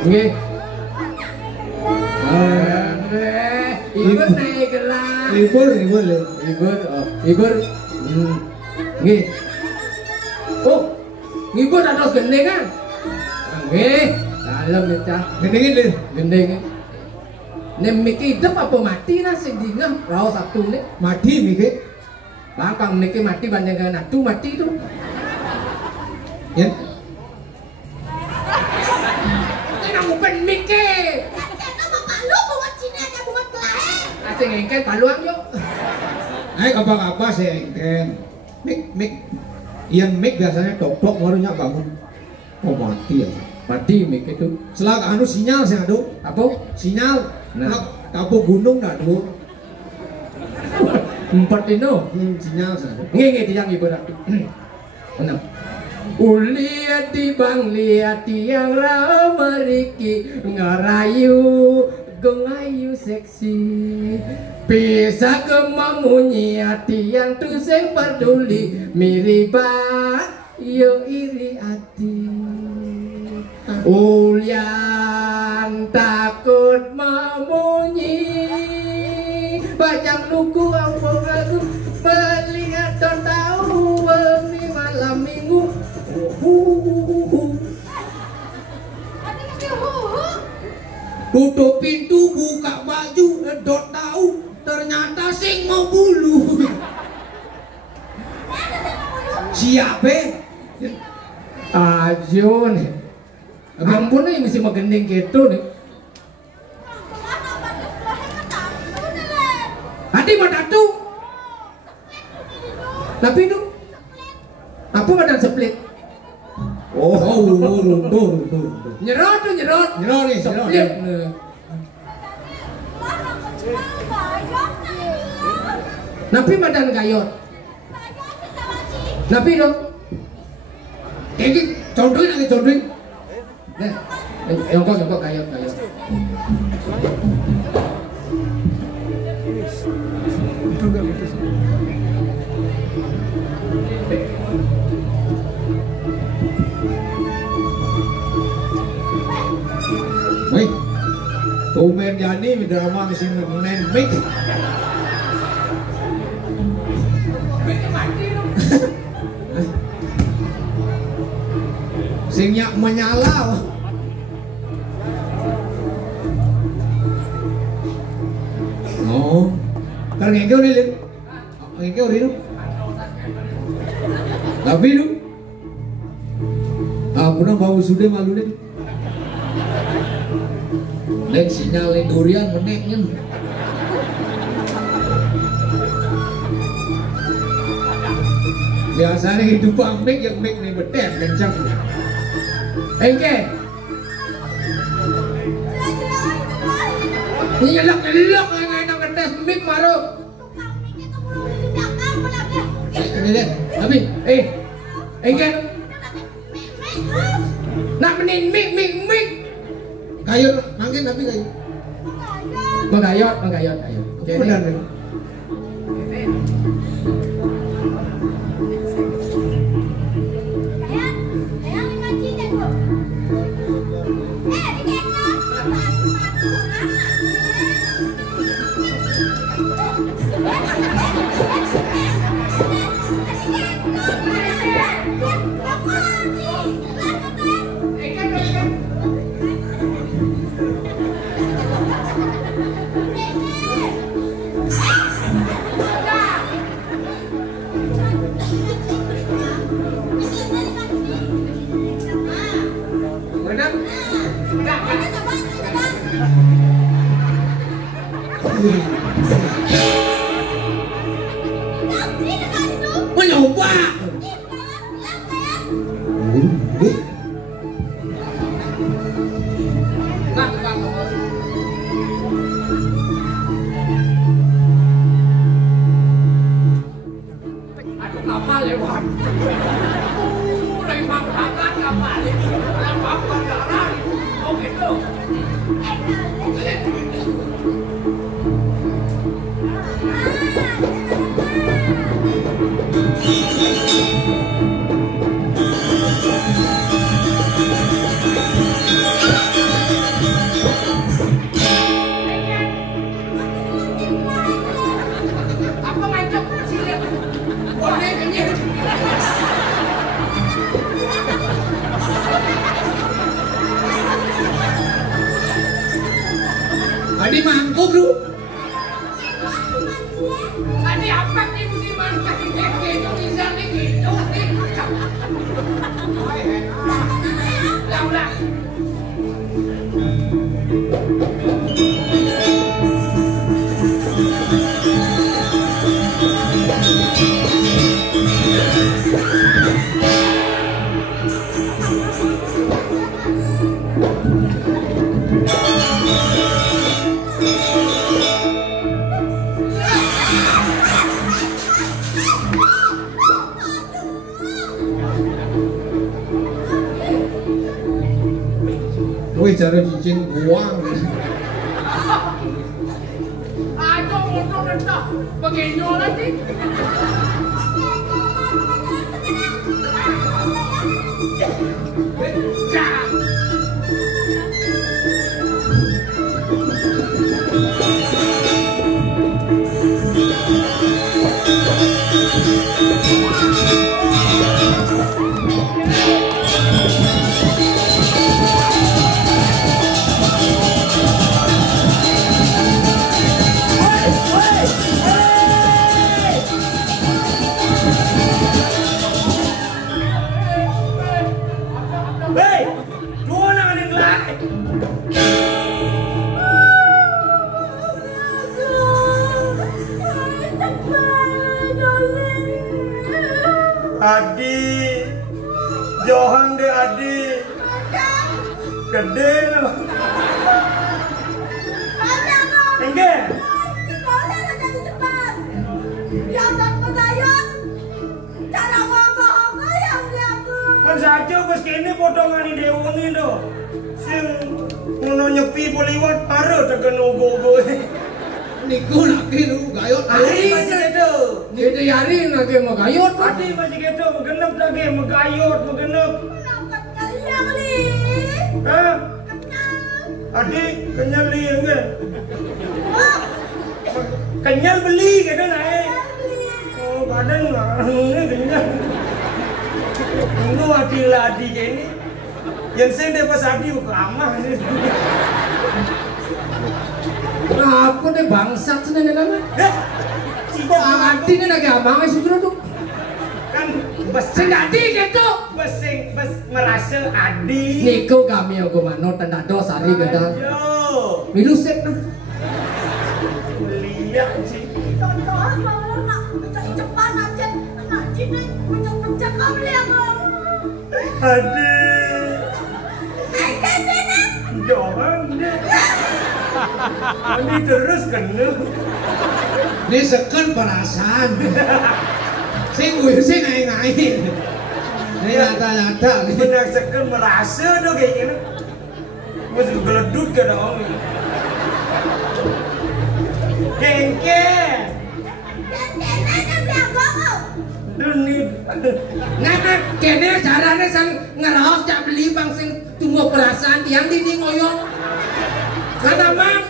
Nggih. Ibur naik gelang. Libur lho. Ibur, oh, ibur. Nggih. Oh, ibur atos gendeng kan? Nggih, dalem ya. Gendengin lho. Gendeng. Nek miki hidup apa mati lah sing dingah rao satu nih. Mati mikir. Bakang niki mati bandingkan atu mati tu. Ya. Kena ngupen mikir. Asing engken paluang yuk. Apa sih engken. Mik. Yang mik biasanya tok barunya bangun. Oh mati ya. Mati mik itu. Selaka anu sinyal sih aduh. Apa? Sinyal. Nah. Kapuk gunung dah dulu. Empat itu. Sinyal sih. Nggih tiang ibu dah. Enam. Lihat di bang lihat tiang rameriki ngerayu gengayu seksi bisa kemamunyi hati yang tuseng peduli miriba yo iri hati ulian takut memunyi banyak luku ampun aku melihat dan tahu di malam minggu tutup pintu buka baju dot tahu ternyata sing mau bulu siapa ajo nih ampun nih mesti magending gitu nih hati mata tuh tapi itu apa badan split runtuh nyerot tuh nyerot nih split napi badan gayot napi dong ini condohin nah yongkok gayot Wih, tumen jadi drama di sini menen mik. Singnya menyala. Oh, terngekeu nih lin, ngekeu nih lu. Tapi lu, aku nang bau sudah malu deh. Lek sinyal durian meneknya. Biasanya hidup mik yang mik nih beten kencang. engke nyelak nang ngetes mik maruk tapi engke nak menin mik Kayu mangkin tapi kayu. Menggayot ayo. Benar nih. Mencoba. Aduh kapal lewat. Dari mangkakan kapal. Lewat kendaraan. Oh gitu. Adi mangkuk lu. Adi apa nih musiman kayak gitu bisa nih gitu nih. Udah. Wih, cara cincin buang. Aduh, motor rendah. Begini lagi. Adi, Johan deh Adi, gede loh. Enggak. Kan saja bos kini potongan di dewoni do, sing ngono nyepi poliwat baru tekan ugo-ugo. Niku lagi lu gayot. Adi masih gitu. Gitu yari lagi mau gayot. Adi masih gitu, mengenep lagi, megayot, mengenep. Hah? Adi kenyal li enggak? Kenyal beli gitu naik. Oh badan ini kenyal. Tunggu Adi lah Adi ini. Yang saya dapat Adi amah ini. Apa deh bangsat sih nenek-nenek? Adi ini lagi abang aja sudah tuh. Kan bes Sendati gitu. bes merasa Adi. Niku kami aku mano tanda dosari kita. Yo, Miluset nah. lihat sih. Adi. Jangan deh. Ini terus kena. Ini seken perasaan. Sing gue sing ngai-ngai. Ini rata-rata. Menaksakan merasa dong kayak gini. Masih geledut ke dong. Kengke. Dunia. Nah, kene carane sang ngeraos cak beli bang sing tunggu perasaan tiang dinding ngoyong. Kata mang.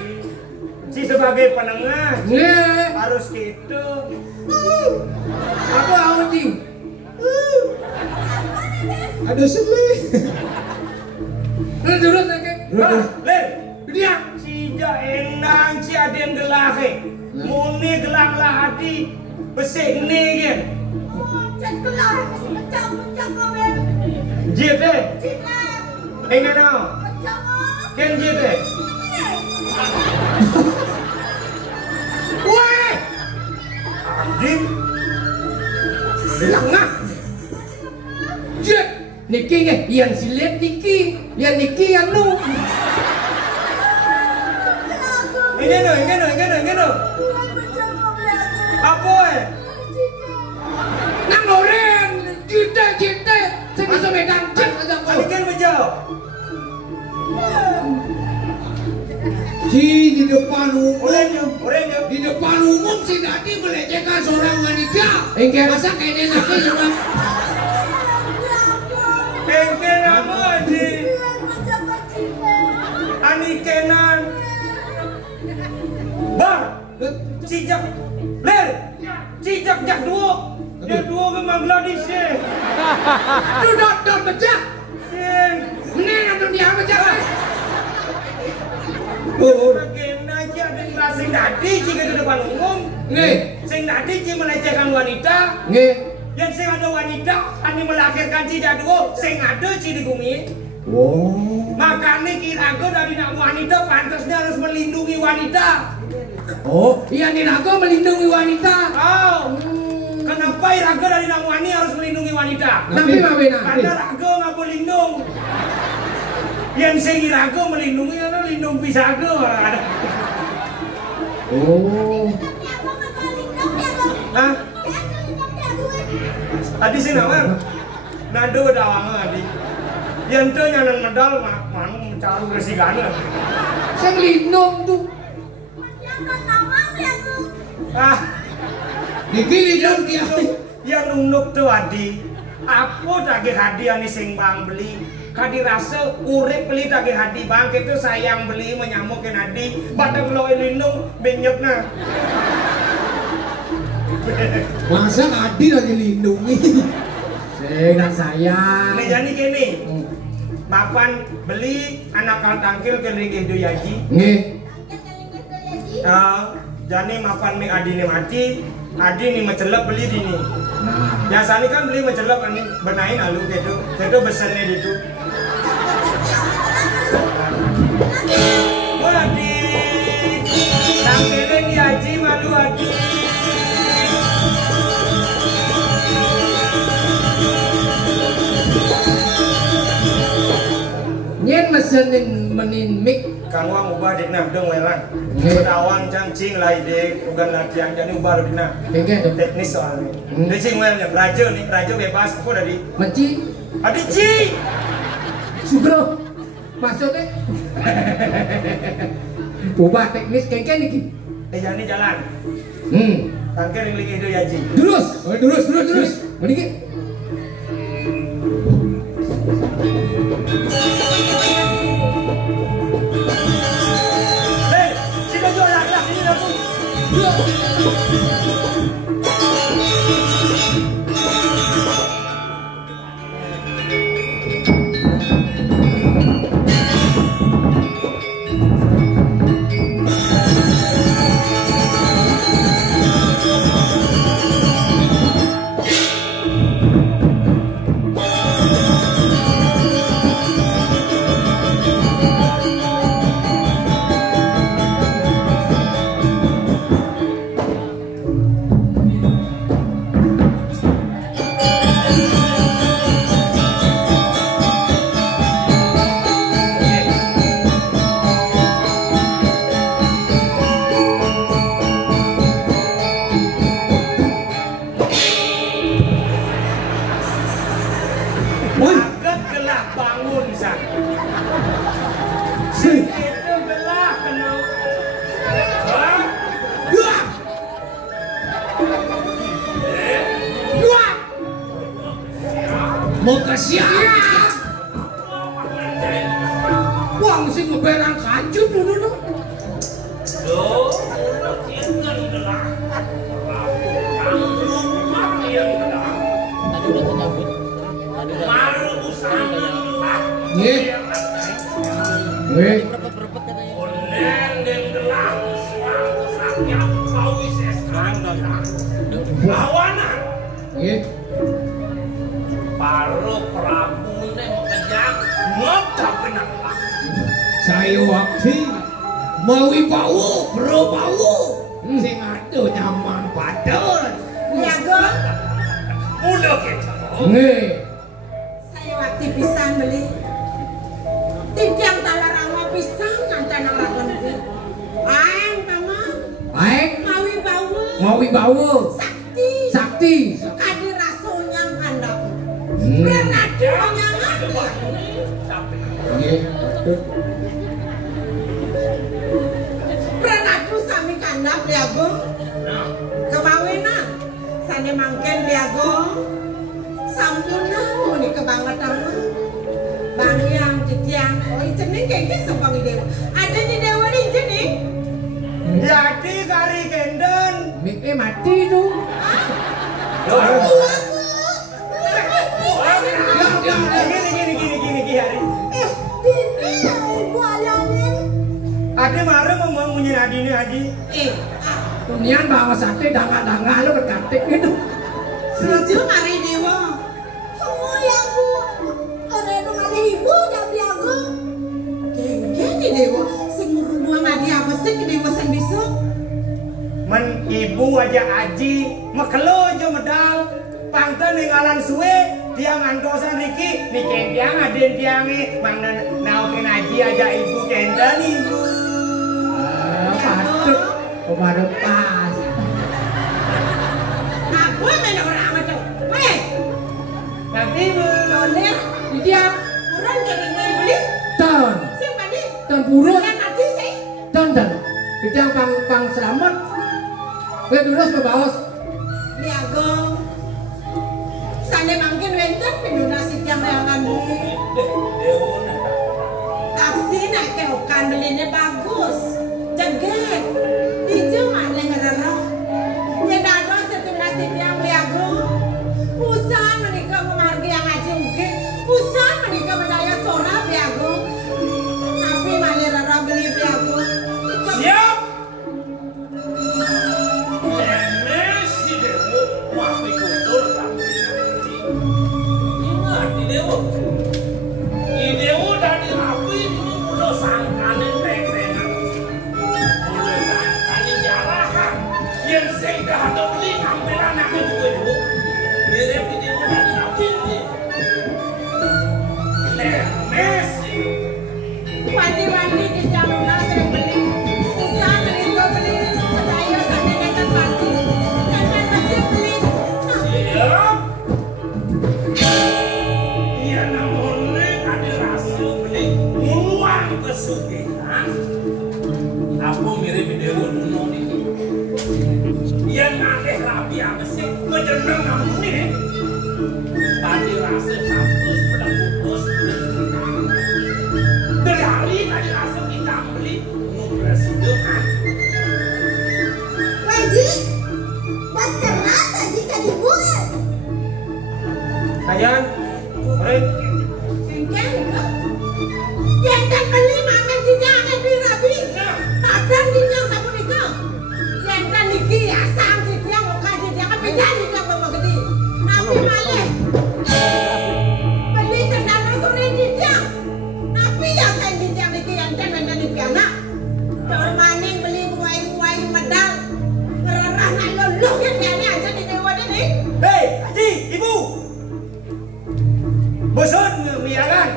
Si sebagai penengah Nge. harus gitu. Apa awet Aduh sedih. Lu durut lagi. Bah, ler. Dia. Si ja enang si aden gelahe. Muni gelang lah hati. Besek ni kan. Jete. Enggak no. Ken jete. Woi. Dim. Lengah. Jet. Niki nge, yang silet Niki, yang Niki yang nu. Enggak no. Apa Nang oren, kita, saya bisa megang cek aja Ani kok. kan menjauh. Si di depan umum. Orangnya. Di depan umum si Dadi melecehkan seorang wanita. Enggak. Masa kayaknya nanti cuma Engke nama Adi. Ani kenan. Bar. Cijak. Ler. Cijak jak dua. Dia dua ke Bangladesh. Lu dot becak. Sing. Ini yang dia becak. oh, Kena Sing tadi jika di depan umum. Nggih. Sing tadi jika melecehkan wanita. Nggih. Yang sing ada wanita ani melahirkan cida dua, sing ada cidi bumi. Oh. Makanya Kirago dari nak wanita pantasnya harus melindungi wanita. Oh, iya Nirago melindungi wanita. Oh. Kenapa Irago dari nak wani harus melindungi wanita? Tapi mawina. Karena Rago nggak mau lindung. Yang sing Irago melindungi adalah lindung pisago. Oh. Hah? Tadi sih nama nado dawang tadi. Yang tu nyanan medal manu mencari resigana. Saya lindung tuh. Ah, Niki lindung dia. yang nunuk tuh adi. Apa daging hadiah nih sing bang beli? Kadi rasa urip beli daging hadi bang itu sayang beli menyamukin hadi. Pada kalau lindung benyepna. Masa Adi lagi lindungi. Saya sayang. Nih jadi gini. Mapan beli anak kal tangkil ke ringih do yaji. Nggih. Jadi mapan mi adi nih mati. Adi nih mecelep beli di nih. Nah. Biasanya kan beli mecelep kan benain alu gitu. Itu besennya gitu. Wah adi. Tangkilin di haji malu adi. Nyen mesenin menin mik. Kang wang ubah dikna dong welang. Nggih. Pedawang cangcing lai dek bukan latihan jadi ubah dikna. Kengke tuh. Teknis soalnya. Dia cing welnya raja nih raja bebas aku dari. Menci. Adi ci. Sugro. Maksudnya. Ubah teknis kengke niki. Jadi jalan. Tangkir yang lagi itu yaji. Terus. Oh, terus. Meniki. Hei, sini jual lagi ini aku. Agak gelap bangun sang. Itu gelap kenal. Dua. Mau ke siap. Wong sing ngeberang kacut dulu. Nggih. Nggih. Lawanan. Nggih. Para prabune mekejang ngedap kenang. Saya waktu mau bau, bro bau. Sing ada nyaman badan. Niaga, Mula kita. Nggih. saya waktu pisang beli. Tiang talarama pisang ngancan nang lakon iki. Aeng mama, Baik. mawi bawa, Mau wibawa. sakti, Sakti. kadi raso nyang kandang. Hmm. Prenadi penyangat ya. Nggih. Prenadu sami kandang liago. Kebawenan, sane mangken liago. Sampuna muni kebangetan. Bang yang jetiang, oh jeneng kayaknya sempang dewa. Ada di dewa nih jeneng. Jadi kari kendon. Miknya mati tuh. Gini hari. Ada marah ngomong punya Hadi ini Hadi. Dunian bawa sate danga-danga lu kecantik gitu. Setuju mari dewa. Oh ya bu, orang ada ibu tapi aku. Gini dewa, sing rumah ngadi apa sih dewa sing besok? Men ibu aja aji, mekelo aja medal. Pangten ninggalan suwe, dia ngantosan Riki, nih kentiang aden tiangi, bang naukin aji aja ibu kendan ibu. Patut, baru pas. Aku main orang apa tuh? Weh, Nanti bu. doler, Dia kurang jadi beli. ton, Siapa nih? ton burung, Yang nanti sih. ton. Dia pang selamat. Gue durus ke bawah. Liagong. Sane mungkin wenten pendonasi yang layangan beli. Taksi naik ke okan belinya bagus. Jeget. Itu mana ngerero. Nyedado setengah yang liagong. Usah menikah memargi yang aja uge. Usah menikah mendaya corah liagong. Tapi mana rara beli liagong. Siap. Wandi-wandi di Jamuna sering beli. Usah menikah beli. Mendaya sampai nekat pasti. Nekat pasti beli. Siap. Iya namanya kade rasu beli uang kesugihan. Aku mirip video dulu ini. Iya nakeh rapi apa sih? Ngejeneng namanya. Kade rasu satu sudah putus. Dari hari kade rasu kita beli nubras dengan. Wajib, pas keras aja kan ibu. Ayan, Ren. Cengkeh enggak? Yang kan beli makan tidak akan dirabi. Padahal tidak sama nikah. Yang kan niki ya sang tidak mau kaji dia kan beda nikah bawa gede. Nabi maleh. Beli cendana sore tidak. Nabi yang kan tidak niki yang kan dan niki anak. Dor maning beli buai-buai medal. Ngerarah nak luluh yang dia aja di dewa ini. Hei, Haji, Ibu. Bosan ngemiaran.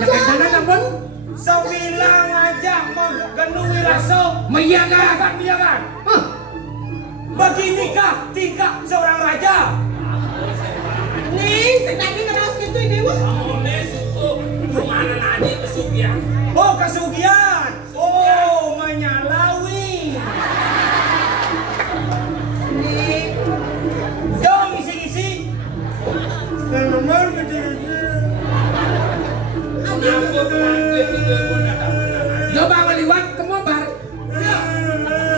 Jangan sana kapan? So bilang aja mau genui raso. Meyaga. Akan miaran. Hah? Beginikah tingkah seorang raja? Nih, sedang keras gitu dewa. Oh, kesugihan. Oh, menyalawi. Nih, Dong isi-isi. Nomor Coba ngeliwat ke mobar.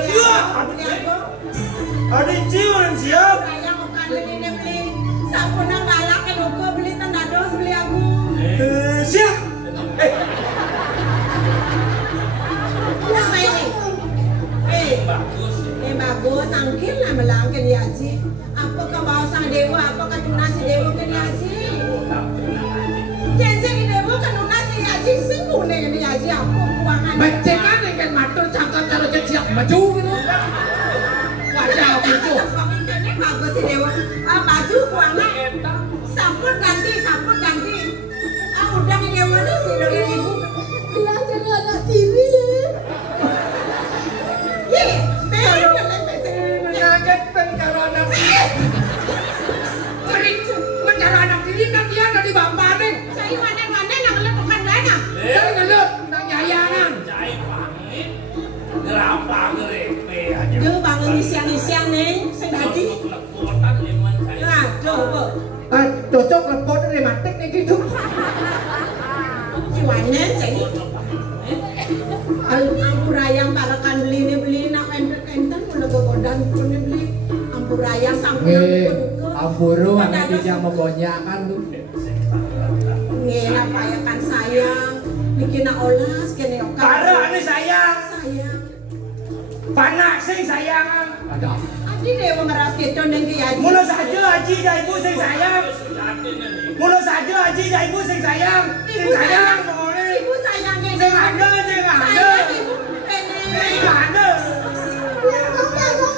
Iya. Ada cium siap. Saya mau kan beli dia beli. Sampuna balak ke loko beli tanda dos beli aku. Siap. Apa ini? Bagus. Angkin lah melangkin dia Haji. Apa kau bawa sang dewa? Apa kau tunasi dewa ke dia Haji? Jangan dewa kan tunasi Haji. Sungguh nih dia Haji. Apa kuangan? Bacengan yang kan matur cangkat kalau siap maju gitu. Wajah itu. Ini bagus sih dewa. Baju kuangan. Sampun ganti. Udah ini dewa nih sih dari ibu. Belajar anak tiri ya. Ih, Mengagetkan kalau anak diri. Mencari anak diri kan dia ada di bamparin. saya mana-mana nang lepukan dana. Dia ngelut nang nyayangan. Duh bangun isian-isian nih, sedadi. Nah, coba. Cocok lepot rematik nih gitu. Ciwanen jadi. Ampurayang balakan beli nak enten mulai kegodan pun beli. Ampurayang sampai Ampuru anak dia membonyakan tuh. Ngena payakan sayang. bikin olas kene oka. Para ane sayang. Sayang. Panak sing sayang. Ada. Adi dewa ngeras keton yang kiai. Mula saja haji ya ibu sing sayang. Mula saja haji ya ibu sing sayang. Sing sayang pokoknya. Ibu sayang kene. Sing ada, sing ada. Sayang ibu kene. Sing ada.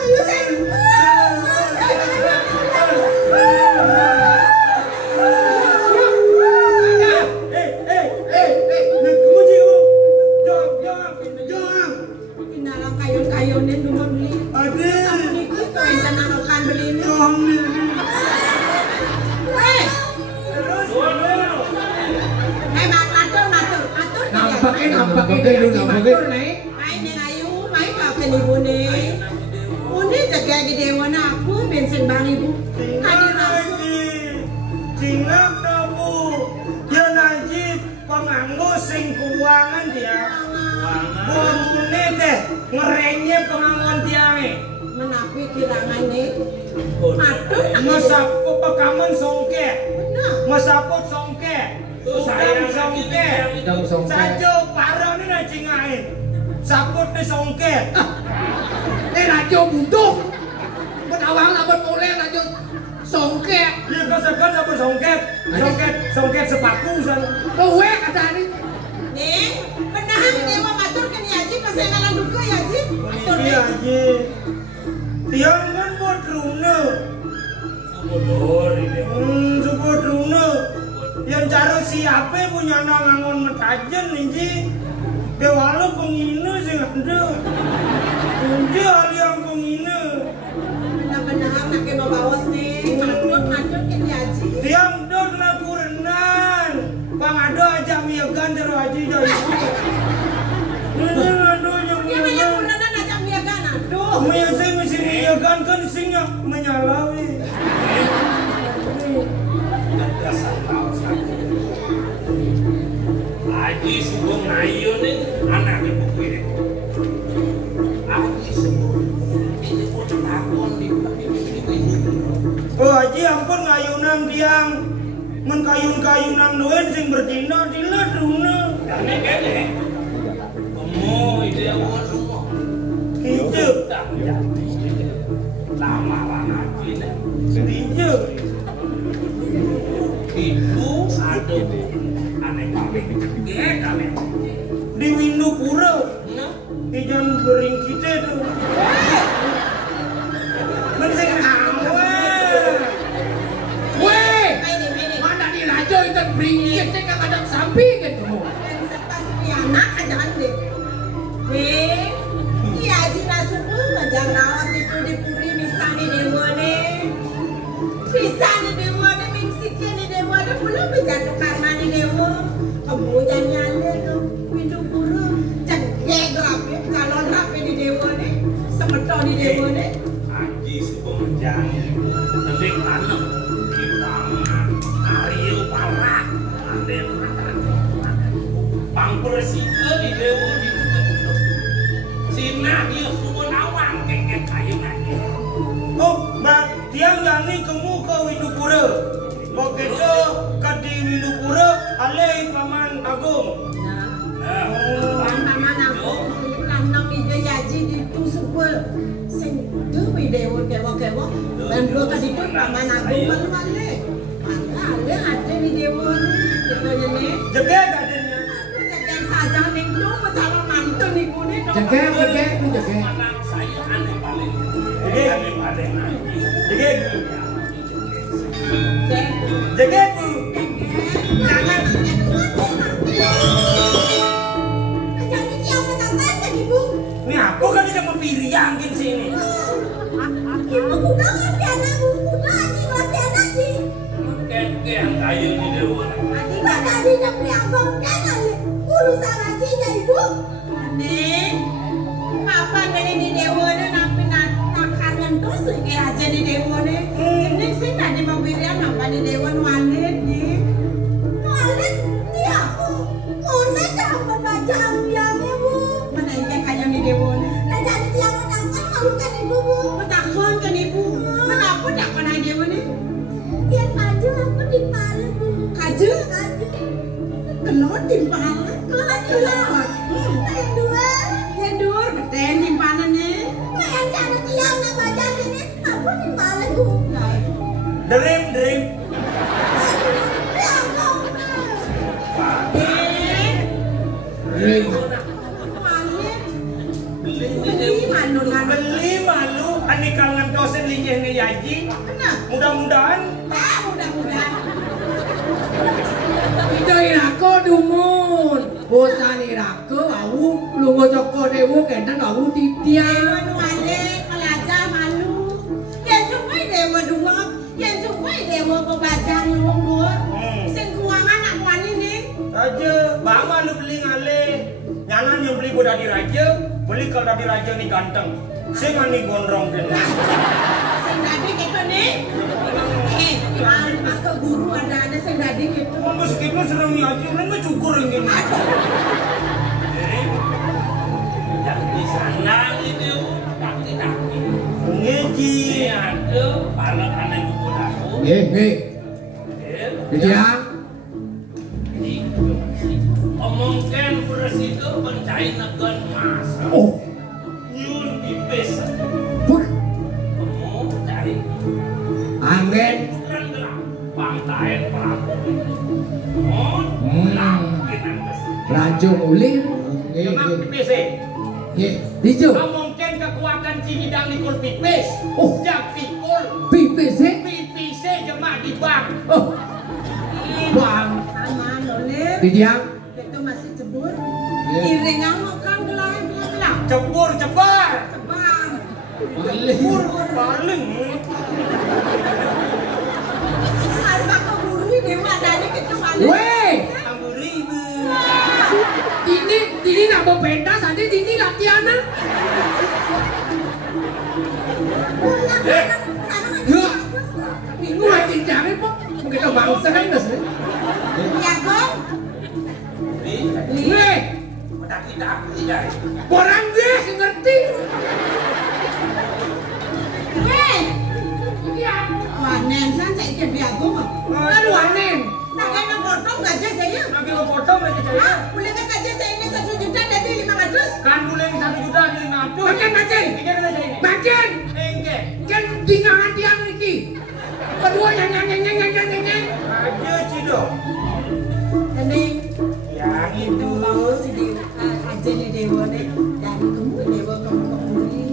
Lu sayang. Kayon-kayonin rumah beli. Aduh. Itu yang tenang akan beli ini. Nampakin dulu. Main yang ayu, main kakek ibu nih. Uni jaga di dewa aku bensin bang ibu. Hadir langsung. Cinap bu, dia najib penganggu sing keuangan dia. Buat deh ngerenyep pengangon dia nih. Menapi kirangan nih. Aduh, Masapu pekaman songke. benar. Masaput songke. Sayang songke. Sajo parah nih nacingain. Saput nih songke. Ini rajo butuh. Penawang laban boleh rajo songket. Dia kesekan saput songket. Songket sepaku sana. Kowe kata ini. Nih, penahan dewa matur kan yaji pasengalan duka yaji. Matur Iya nih. aja. Tiang kan buat runa. Subur runa. Yang caro siapa punya nangangon metajen nih. Dewalu pengina sih ada. Dia ahli yang pengina. Benar-benar nak bawas nih. Matur kan yaji. Tiang dot laku renan. Bang ada aja miagan jero aja jadi. Ini aduh yang Yang banyak miagan. puranan aja miagan. Aduh. Miagan mesti miagan kan singa menyalawi. Haji Sugeng Ayun ini anak ibu ini. Haji Sugeng ini pun takon di Oh haji ampun ngayunang tiang. Men kayun-kayunang doen sing berdina dilet runa. Ini kene. Kamu ide awal semua. Hidup. Lamaran haji nih. Hidup. Itu ada aneh pamit. Aneh. Di Windupura. Nah, Ijan bering kita tuh. Men sing awal. Weh, Ini. mana di rajo itu beringit kan ada samping gitu. Pasti anak aja deh. Nih, iya aja nasuku ngajak rawas itu di puri bisa di dewa nih. Bisa di dewa nih, mingsiknya di dewa nih, belum berjatuh karma di dewa. Kemudian nyale tuh, pintu pura, cekek rapi, calon rapi di dewa nih, semeto di dewa nih. Haji Sugeng Janji. Nanti tanam di tangan Aryo Parak. Nanti Bang Presiden di Dewa di Sina dia semua nawang keket kayu aja. Oh, mbak tiang yani kamu ke Windupura. Begitu ke di Windupura, alih paman agung. Nah, Paman aku, tanam ide yaji di tusuk sing dewi dewa kewa-kewa dan dua kali itu paman aku malu-malu. Malu ada di dewa nih, nih. Jaga gadenya. Jangan saja nih lu calon mantu nih gue Jegek. anak saya aneh paling. Aneh paling haji. Jaga bu. Jangan. Jadi tiang menambahkan ibu. Ini aku kan yang mempiriangin sini. Ibu kuda ngerti anakku, kuda aja ngerti anak sih. Keket kayu di Dewa. Nggak tadi yang beli abang jangan urusan aja ya ibu. nih. Papa dari di dewa nih nampi nakaran terus kayak aja di dewa nih. Ini sih tadi mobilnya nampak di dewa nualit nih. Nualit dia aku, orangnya jangan baca ambiang ibu. Mana yang kayak di dewa nih. Nah jadi tiang menangkan malu kan ibu bu. Takut kan ibu. Kenapa tak pernah dewa nih? Tiang aja aku dipaling bu. Kaju. Kaju. Kenapa timpal? Kelas Selawat. Yang dua beten simpanan nih. Yang cara tiang nak baca ini, aku di malam juga. Dream. Beli malu, ani kangen dosen linyeh nih Yaji. Mudah-mudahan. Ito irako dumun. Bosan irako awu lungo joko dewo kendang awu titiang. Raja, bang malu beli ngale. Nyanan yang beli budak di raja, beli kalau dari raja nih ganteng. Sing ani gondrong kena. Sing dadi gitu nih. Mas ke guru ada sing dadi gitu. Mas gitu serem ya, orang mah cukur yang gini. Yang di sana ini kaki-kaki. Ngeji. Ini ada para anak buku aku. Titiang. Omongkan beras itu pencari negan mas. Oh. Nyun tipis. Kamu cari. Angin. Bukan gelap. Pantain pelaku. Mon. Lakinan besi. Rajo mulir. Memang tipis Dijo. Omongkan kekuatan Cihidang Nikol pipis. Oh. Jak pikul. Pipis Pipis jemaah di bank. Oh. Bang. Sama lolir. Titiang. Itu masih cebur. Iringan makan gelai gelap. Cebur cebar. Cebang. Cebur paling. Harga ke guru ini adanya gitu balik. Weh. Amburibu. Ini nak berpentas nanti ini latihan. Minggu lagi jangan po. Mungkin lo bangsa kan nggak sih? Ya kok. Weh. Kaki-kaki dari. Orang dia ngerti. Weh. Wanen san cek ke biago mah. Aduh wanen. Nah kena potong gaji saya. Lagi lo potong aja saya. Boleh kan gaji saya ini 1 juta jadi 500. Kan boleh 1 juta di 500. Makin. Pikir aja ini. Makin. Engke. Kan tinggalan tiang lagi. Kedua yang. Aja Cido. Ini Yang itu. bagus si Dewa, aja nih Dewa nih. Dari kamu Dewa kamu ini.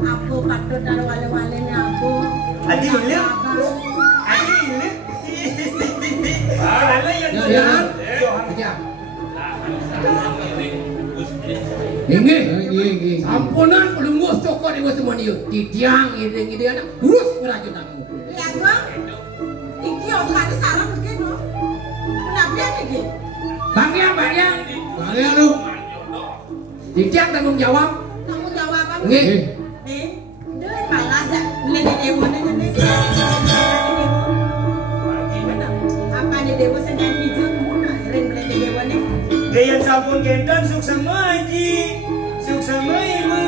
Aku patut dari wale-walenya aku. Adi dulu. Adi dulu. Lalu yang Ya. Ini. Ampunan pelunggus cokot dewa semua ni. Titiang ide anak terus merajut aku. Lihat bang. Iki orang ada salah mungkin no. Kenapa ya nih? Bang yang lu. Titiang tanggung jawab. Kamu jawab apa? Nggih. Nih, dia malah aja beli di Dewa nih. Apa nih Dewa sedang bijak mana? Ren beli di Dewa nih. Gaya sampun gendon sukses maji. Sukses ibu.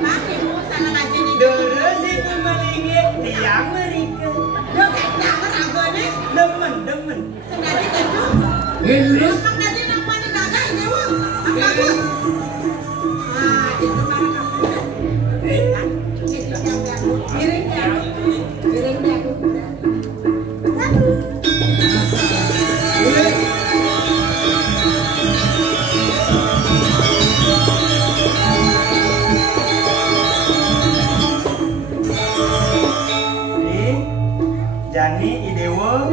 Pakai mau sana ngaji nih. Terus ibu melingit tiang mereka. Lo kayak jangan apa nih? Demen. Sedang keju. Terus Emang nanti nampak di naga ini Dewa. Bagus. Ah, itu baru kamu. Giring dia. Jani Idewo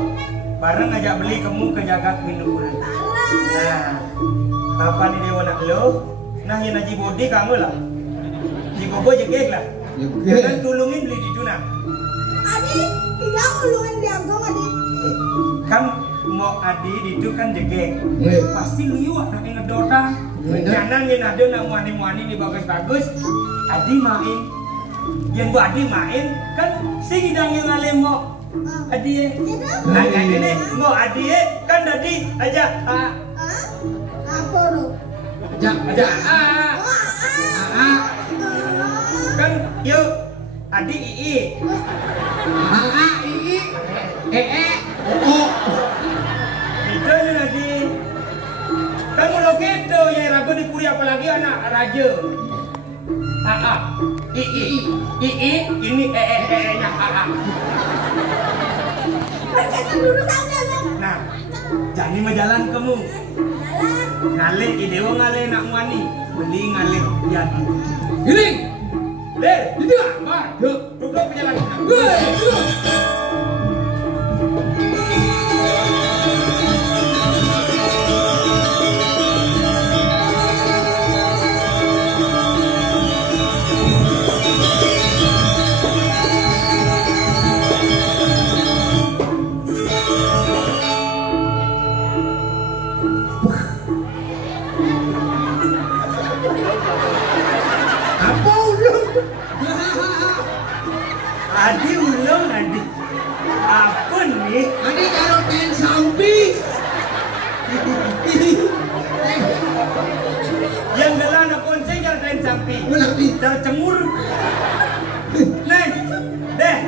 bareng ngajak beli kamu ke jagat minum. Nah, kapan Idewo nak lo? Nah, yang Haji Bodi kamu lah. Ji Bobo jegek lah. Jangan tulungin beli di Juna. Adi, tidak ulungin diago Adi. Kan mau Adi itu kan jegek. Nggih. Pasti lu yuk nak ngedota. Jangan yang ada nak muani-muani di bagus-bagus. Adi main. Yang bu Adi main kan sing hidang yang ngalem mau. Adi nah ini mau Adi kan tadi aja Apa lo? aja kan yuk Adi ii oh itu nih Adi kan mau loket gitu yang ragu dipuri apalagi anak raja. Ini nya Berkata dulu saja dong. Nah, jadi majalan kamu. Jalan. Ngale idewa ngale nak muani. Beli ngale jadi. Giring. Deh, Itu ah. Yuk. duduk berjalan. Duduk. Apa ulung? Adi ulung adi. Apa nih? Ane karo ten sampi. Yang gelan nak konsen jangan sampai. Ulah di Tercemur. Nih, deh.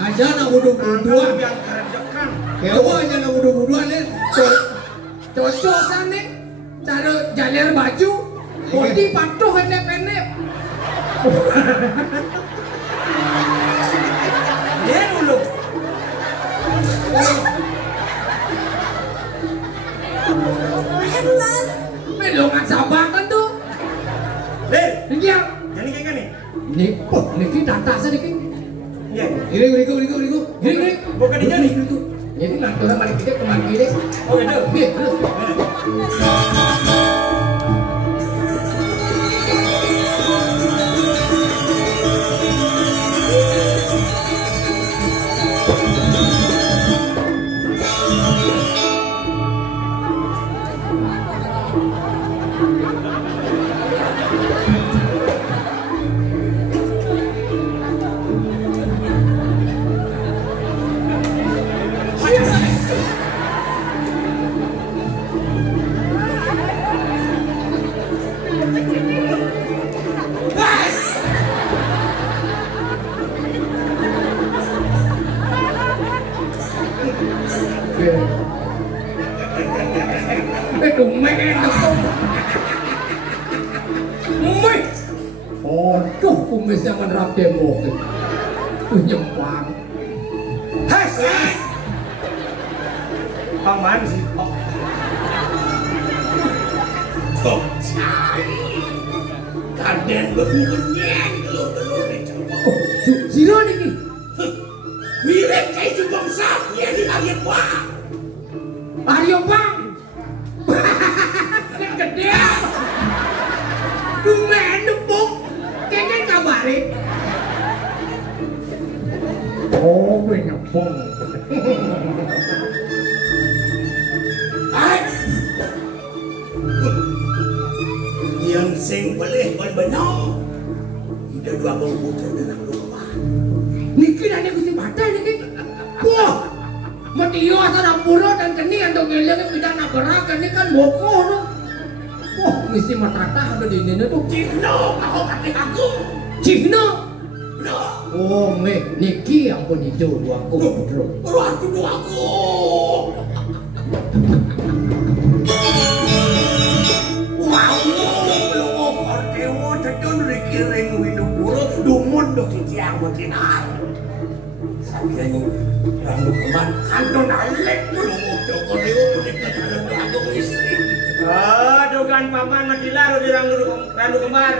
aja na udu-uduan. Yang keredekan. Kewa aja na udu-uduan nih. Cocok sana. Cara jalir baju. Bodi patuh pendek-pendek. Dia ulung. Emang. Melongan sabang kan tuh. Deh, Niki yang jadi kayak gini. niki data niki. Iya. Iriku. Giring. Bukan di jadi. Jadi nanti orang balik kita kemana kita? Oh gitu. Gitu. Aduh, kumisnya menerap demo. Nyempang. Hei, paman sih. Kok cari Karden berunyeng telur-telur di cembong. Oh, Zino niki. Mirip kayak cembong sapi yang di Arya Bang. Aryo Bang. Yang gede. Lumayan nempuk. Kayaknya kabarin. Oh, nyempong. Ay! Yang sing boleh benar. Tidak dua bau putih dengan lupa. Niki dan Gusti Bata niki. Wah. Matio asal pulau dan keni atau geleng pindah nagarakan ini kan boko no. Wah, mesti matata ada di ini tuh. Cino, kau kata aku. Cina. No. Oh, niki yang pun itu aku bro. Ruang tubuh aku. Wow, belum over dewa terjun rikiring windu puro dumun dok tiang betinal. Sabianya randu keman kanton alek belum over dewa berikan dalam lagu istri. Oh, dogan paman mati lalu di randu kembar.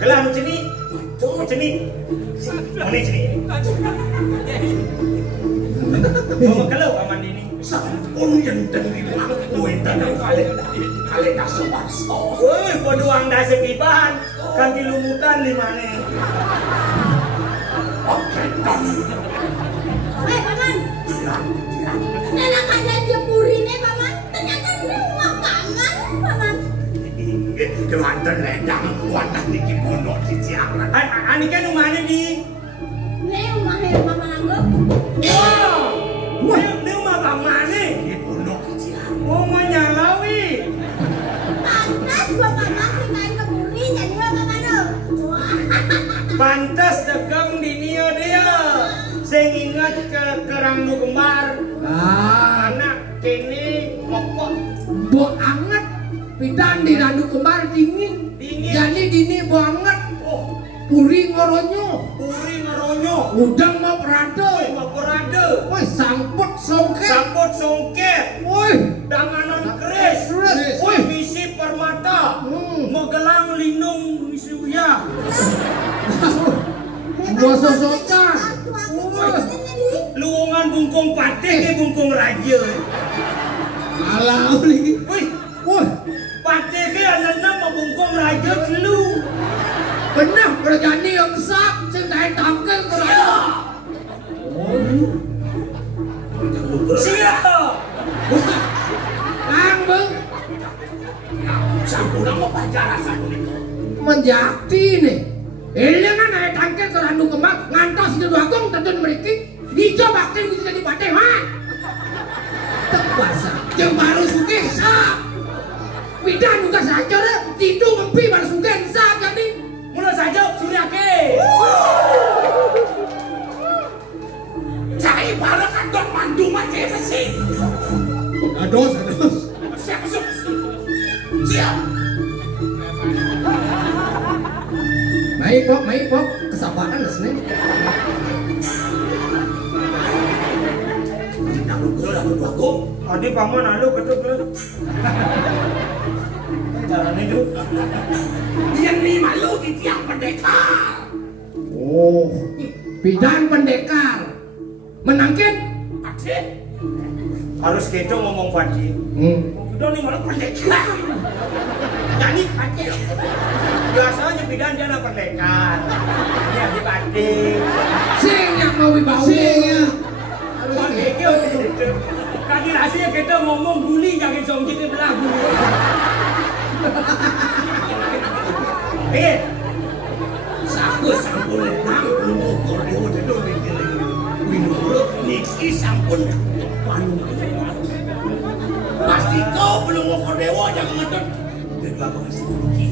Gelar nu cini. Tuh cini. Mana cini? Oh, kalau paman ini. Sampun yang demi waktu dan kalian dah sewarso. Woi, podoang dah sepiban. Kan di lumutan di mana? Oke, kan. Paman. Nenek kalian jepuri nih paman. Ternyata rumah paman, paman. Dengan terledang wadah niki pondok di tiang. Ani kan rumahnya di. Nih rumahnya paman anggap. Wow. Ini rumah paman nih. Di pondok di tiang. Mau menyalawi. Pantas gua paman sih main ke buri jadi gua paman lo. Pantas dagang di Nio dia. Saya ingat ke Randu Kembar. Ah, Anak kini mokok. buat anget. Pidan di randu kembar dingin. Dingin. Jadi dini banget. Oh, Puri ngoronyo. puri ngeronyo. Udang mau perado. Waporade. Woi samput songket. Samput songket. Woi. Danganan keris. Keris. Woi, misi permata. Megelang lindung misi uya. Dua sosokan. Luungan bungkung pate ke bungkung raja. Alah lagi. Wih, Woi. pate ke anaknya mau bungkung raja lu. Benar berjani yang sak. Saya tangkel kerana. Siap. Kang beng. Sampurna mau pacaran satu itu. Menjati nih. Ini kan naik tangkel ke randu kembang. Ngantos di duagung terjun meriki. Dijo bakti bisa jadi pate man. Tepuasa. Yang baru suki Sak. Bidan juga saja deh. Tidu mempi baru sugen sak jadi. Mulai saja Surya ke. Saya balik kantor mandu macam mesin. Ados. Siap masuk. Siap. Maik pok, kesabaran lah sini. Nak lupa dah tu aku. Adi paman alu ketuk ke. Jalan itu. Yang ni malu di tiang pendekar. Oh, bidan pendekar. Menangkin? Adik. Harus gitu ngomong Fadji. Udah ni malu pendekar. Jadi adik. Biasanya bidan dia nak pendekar. Ini adik-adik. Sing yang mau wibawa. Singnya. Kaki rahsia kita ngomong guli jangan song kita belah guli. Saku sampun nang belum koreo dedo mikir. Winuro niki sampun panu aja. Pasti kau belum koreo jangan ngedot. Kedua kau masih rugi.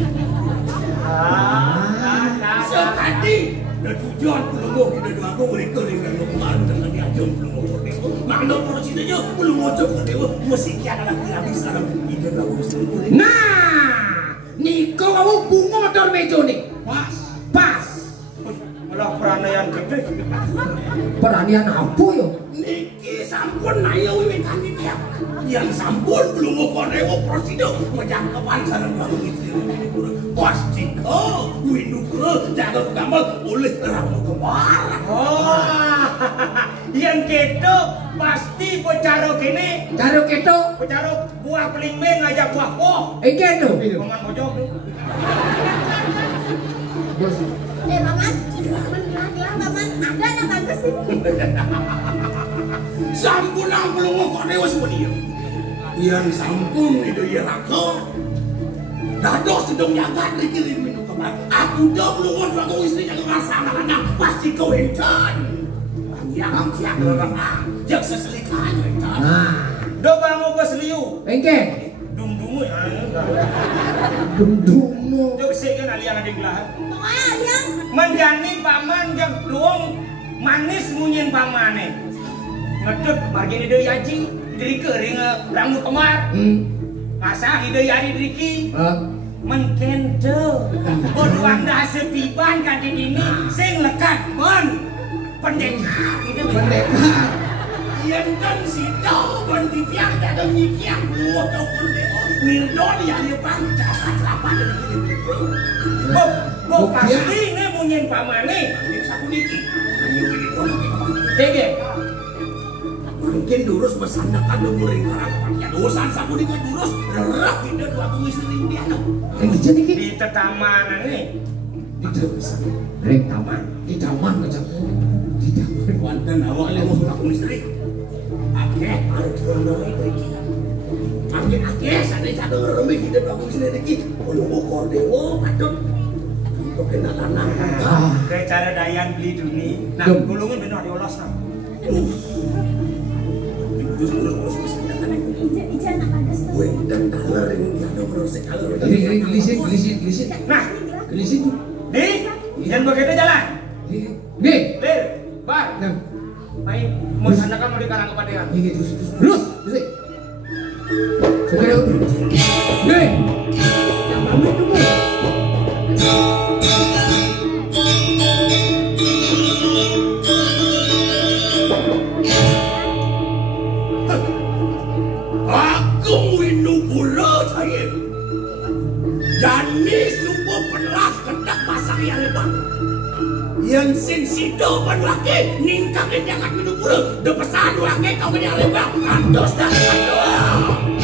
Sekali dan tujuan belum mau kita dua kau mereka dengan kemarin dengan diajukan belum mau koreo. Makna proses aja belum mau koreo mesti kian anak tidak bisa ide kau mesti. Nah, Niko kamu bunga motor mejo nih. Pas. Malah peranian gede. Peranian apa yo? Niki sampun naya wiwitan dia. Yang sampun belum mau koreo proses menjangkauan sarang bangun itu. Pasti kau windu ke jaga gambar oleh terang kemar. Oh, yang gitu pasti bicara gini. Caro keto. Bicara buah pelingme ngajak buah poh. Ike no. Paman pojok tu. Bos. Paman, paman, ada anak bagus sih. Sampun ang belum mau koreo semuanya. Yang sampun itu ya raka. Dados sedang jaga dikirim minum kemar. Aku dah belum mau drago istri yang rasa anak-anak pasti kau hentan. Yang siap orang yang seselikan hentan. Nah, Do bang mau besliu. Ike. Dum-dumu ya. Dum-dumu. Do besik kan aliang ada gelah. Wah, yang Menjani paman yang luang manis munyin pamane. Ngedut margin ide yaji. Diri kering rambut kemar. Masa ide yari diriki. Menkente bodoang dah setiban kaki ini sing lekat pendekar itu Pendekar. Yang kan si tahu banditiang ada nyikiang belum tahu pendekar mirdon yang dia panca apa dari ini Bo pasti ne munyin pamane ini sapu niki hanya ini kau tege mungkin durus besandakan umurin orang ya dosan sapu niki durus rerak tidak dua aku istri dia Yang jadi ki. di tetamanan nih Reng taman. Di taman macam. Di taman. Wanten awalnya mau aku istri Ake harus terlalu itu Ake sadai cadang remik tidak dua aku istri ini kalau mau kordewo padot untuk kenalan kayak cara dayan beli duni nah gulungan benar diolos nah Ica anak bagus tuh. gue dan taler ini ada proses taler Ring gelisin. nah Gelisin tuh. di jangan begitu jalan Nih. lir bar Nah, main mau sandakan mau dikalang kepadean ini terus. Terus. Segera. Nih. Yang bangun tunggu. Agung Winubura saya. Jani subuh pelas kedak pasang yang lebar. Yang sing sido panwake ningkakin jangan Winubura. De pesan wake kau yang lebar. Andos dah. Aduh.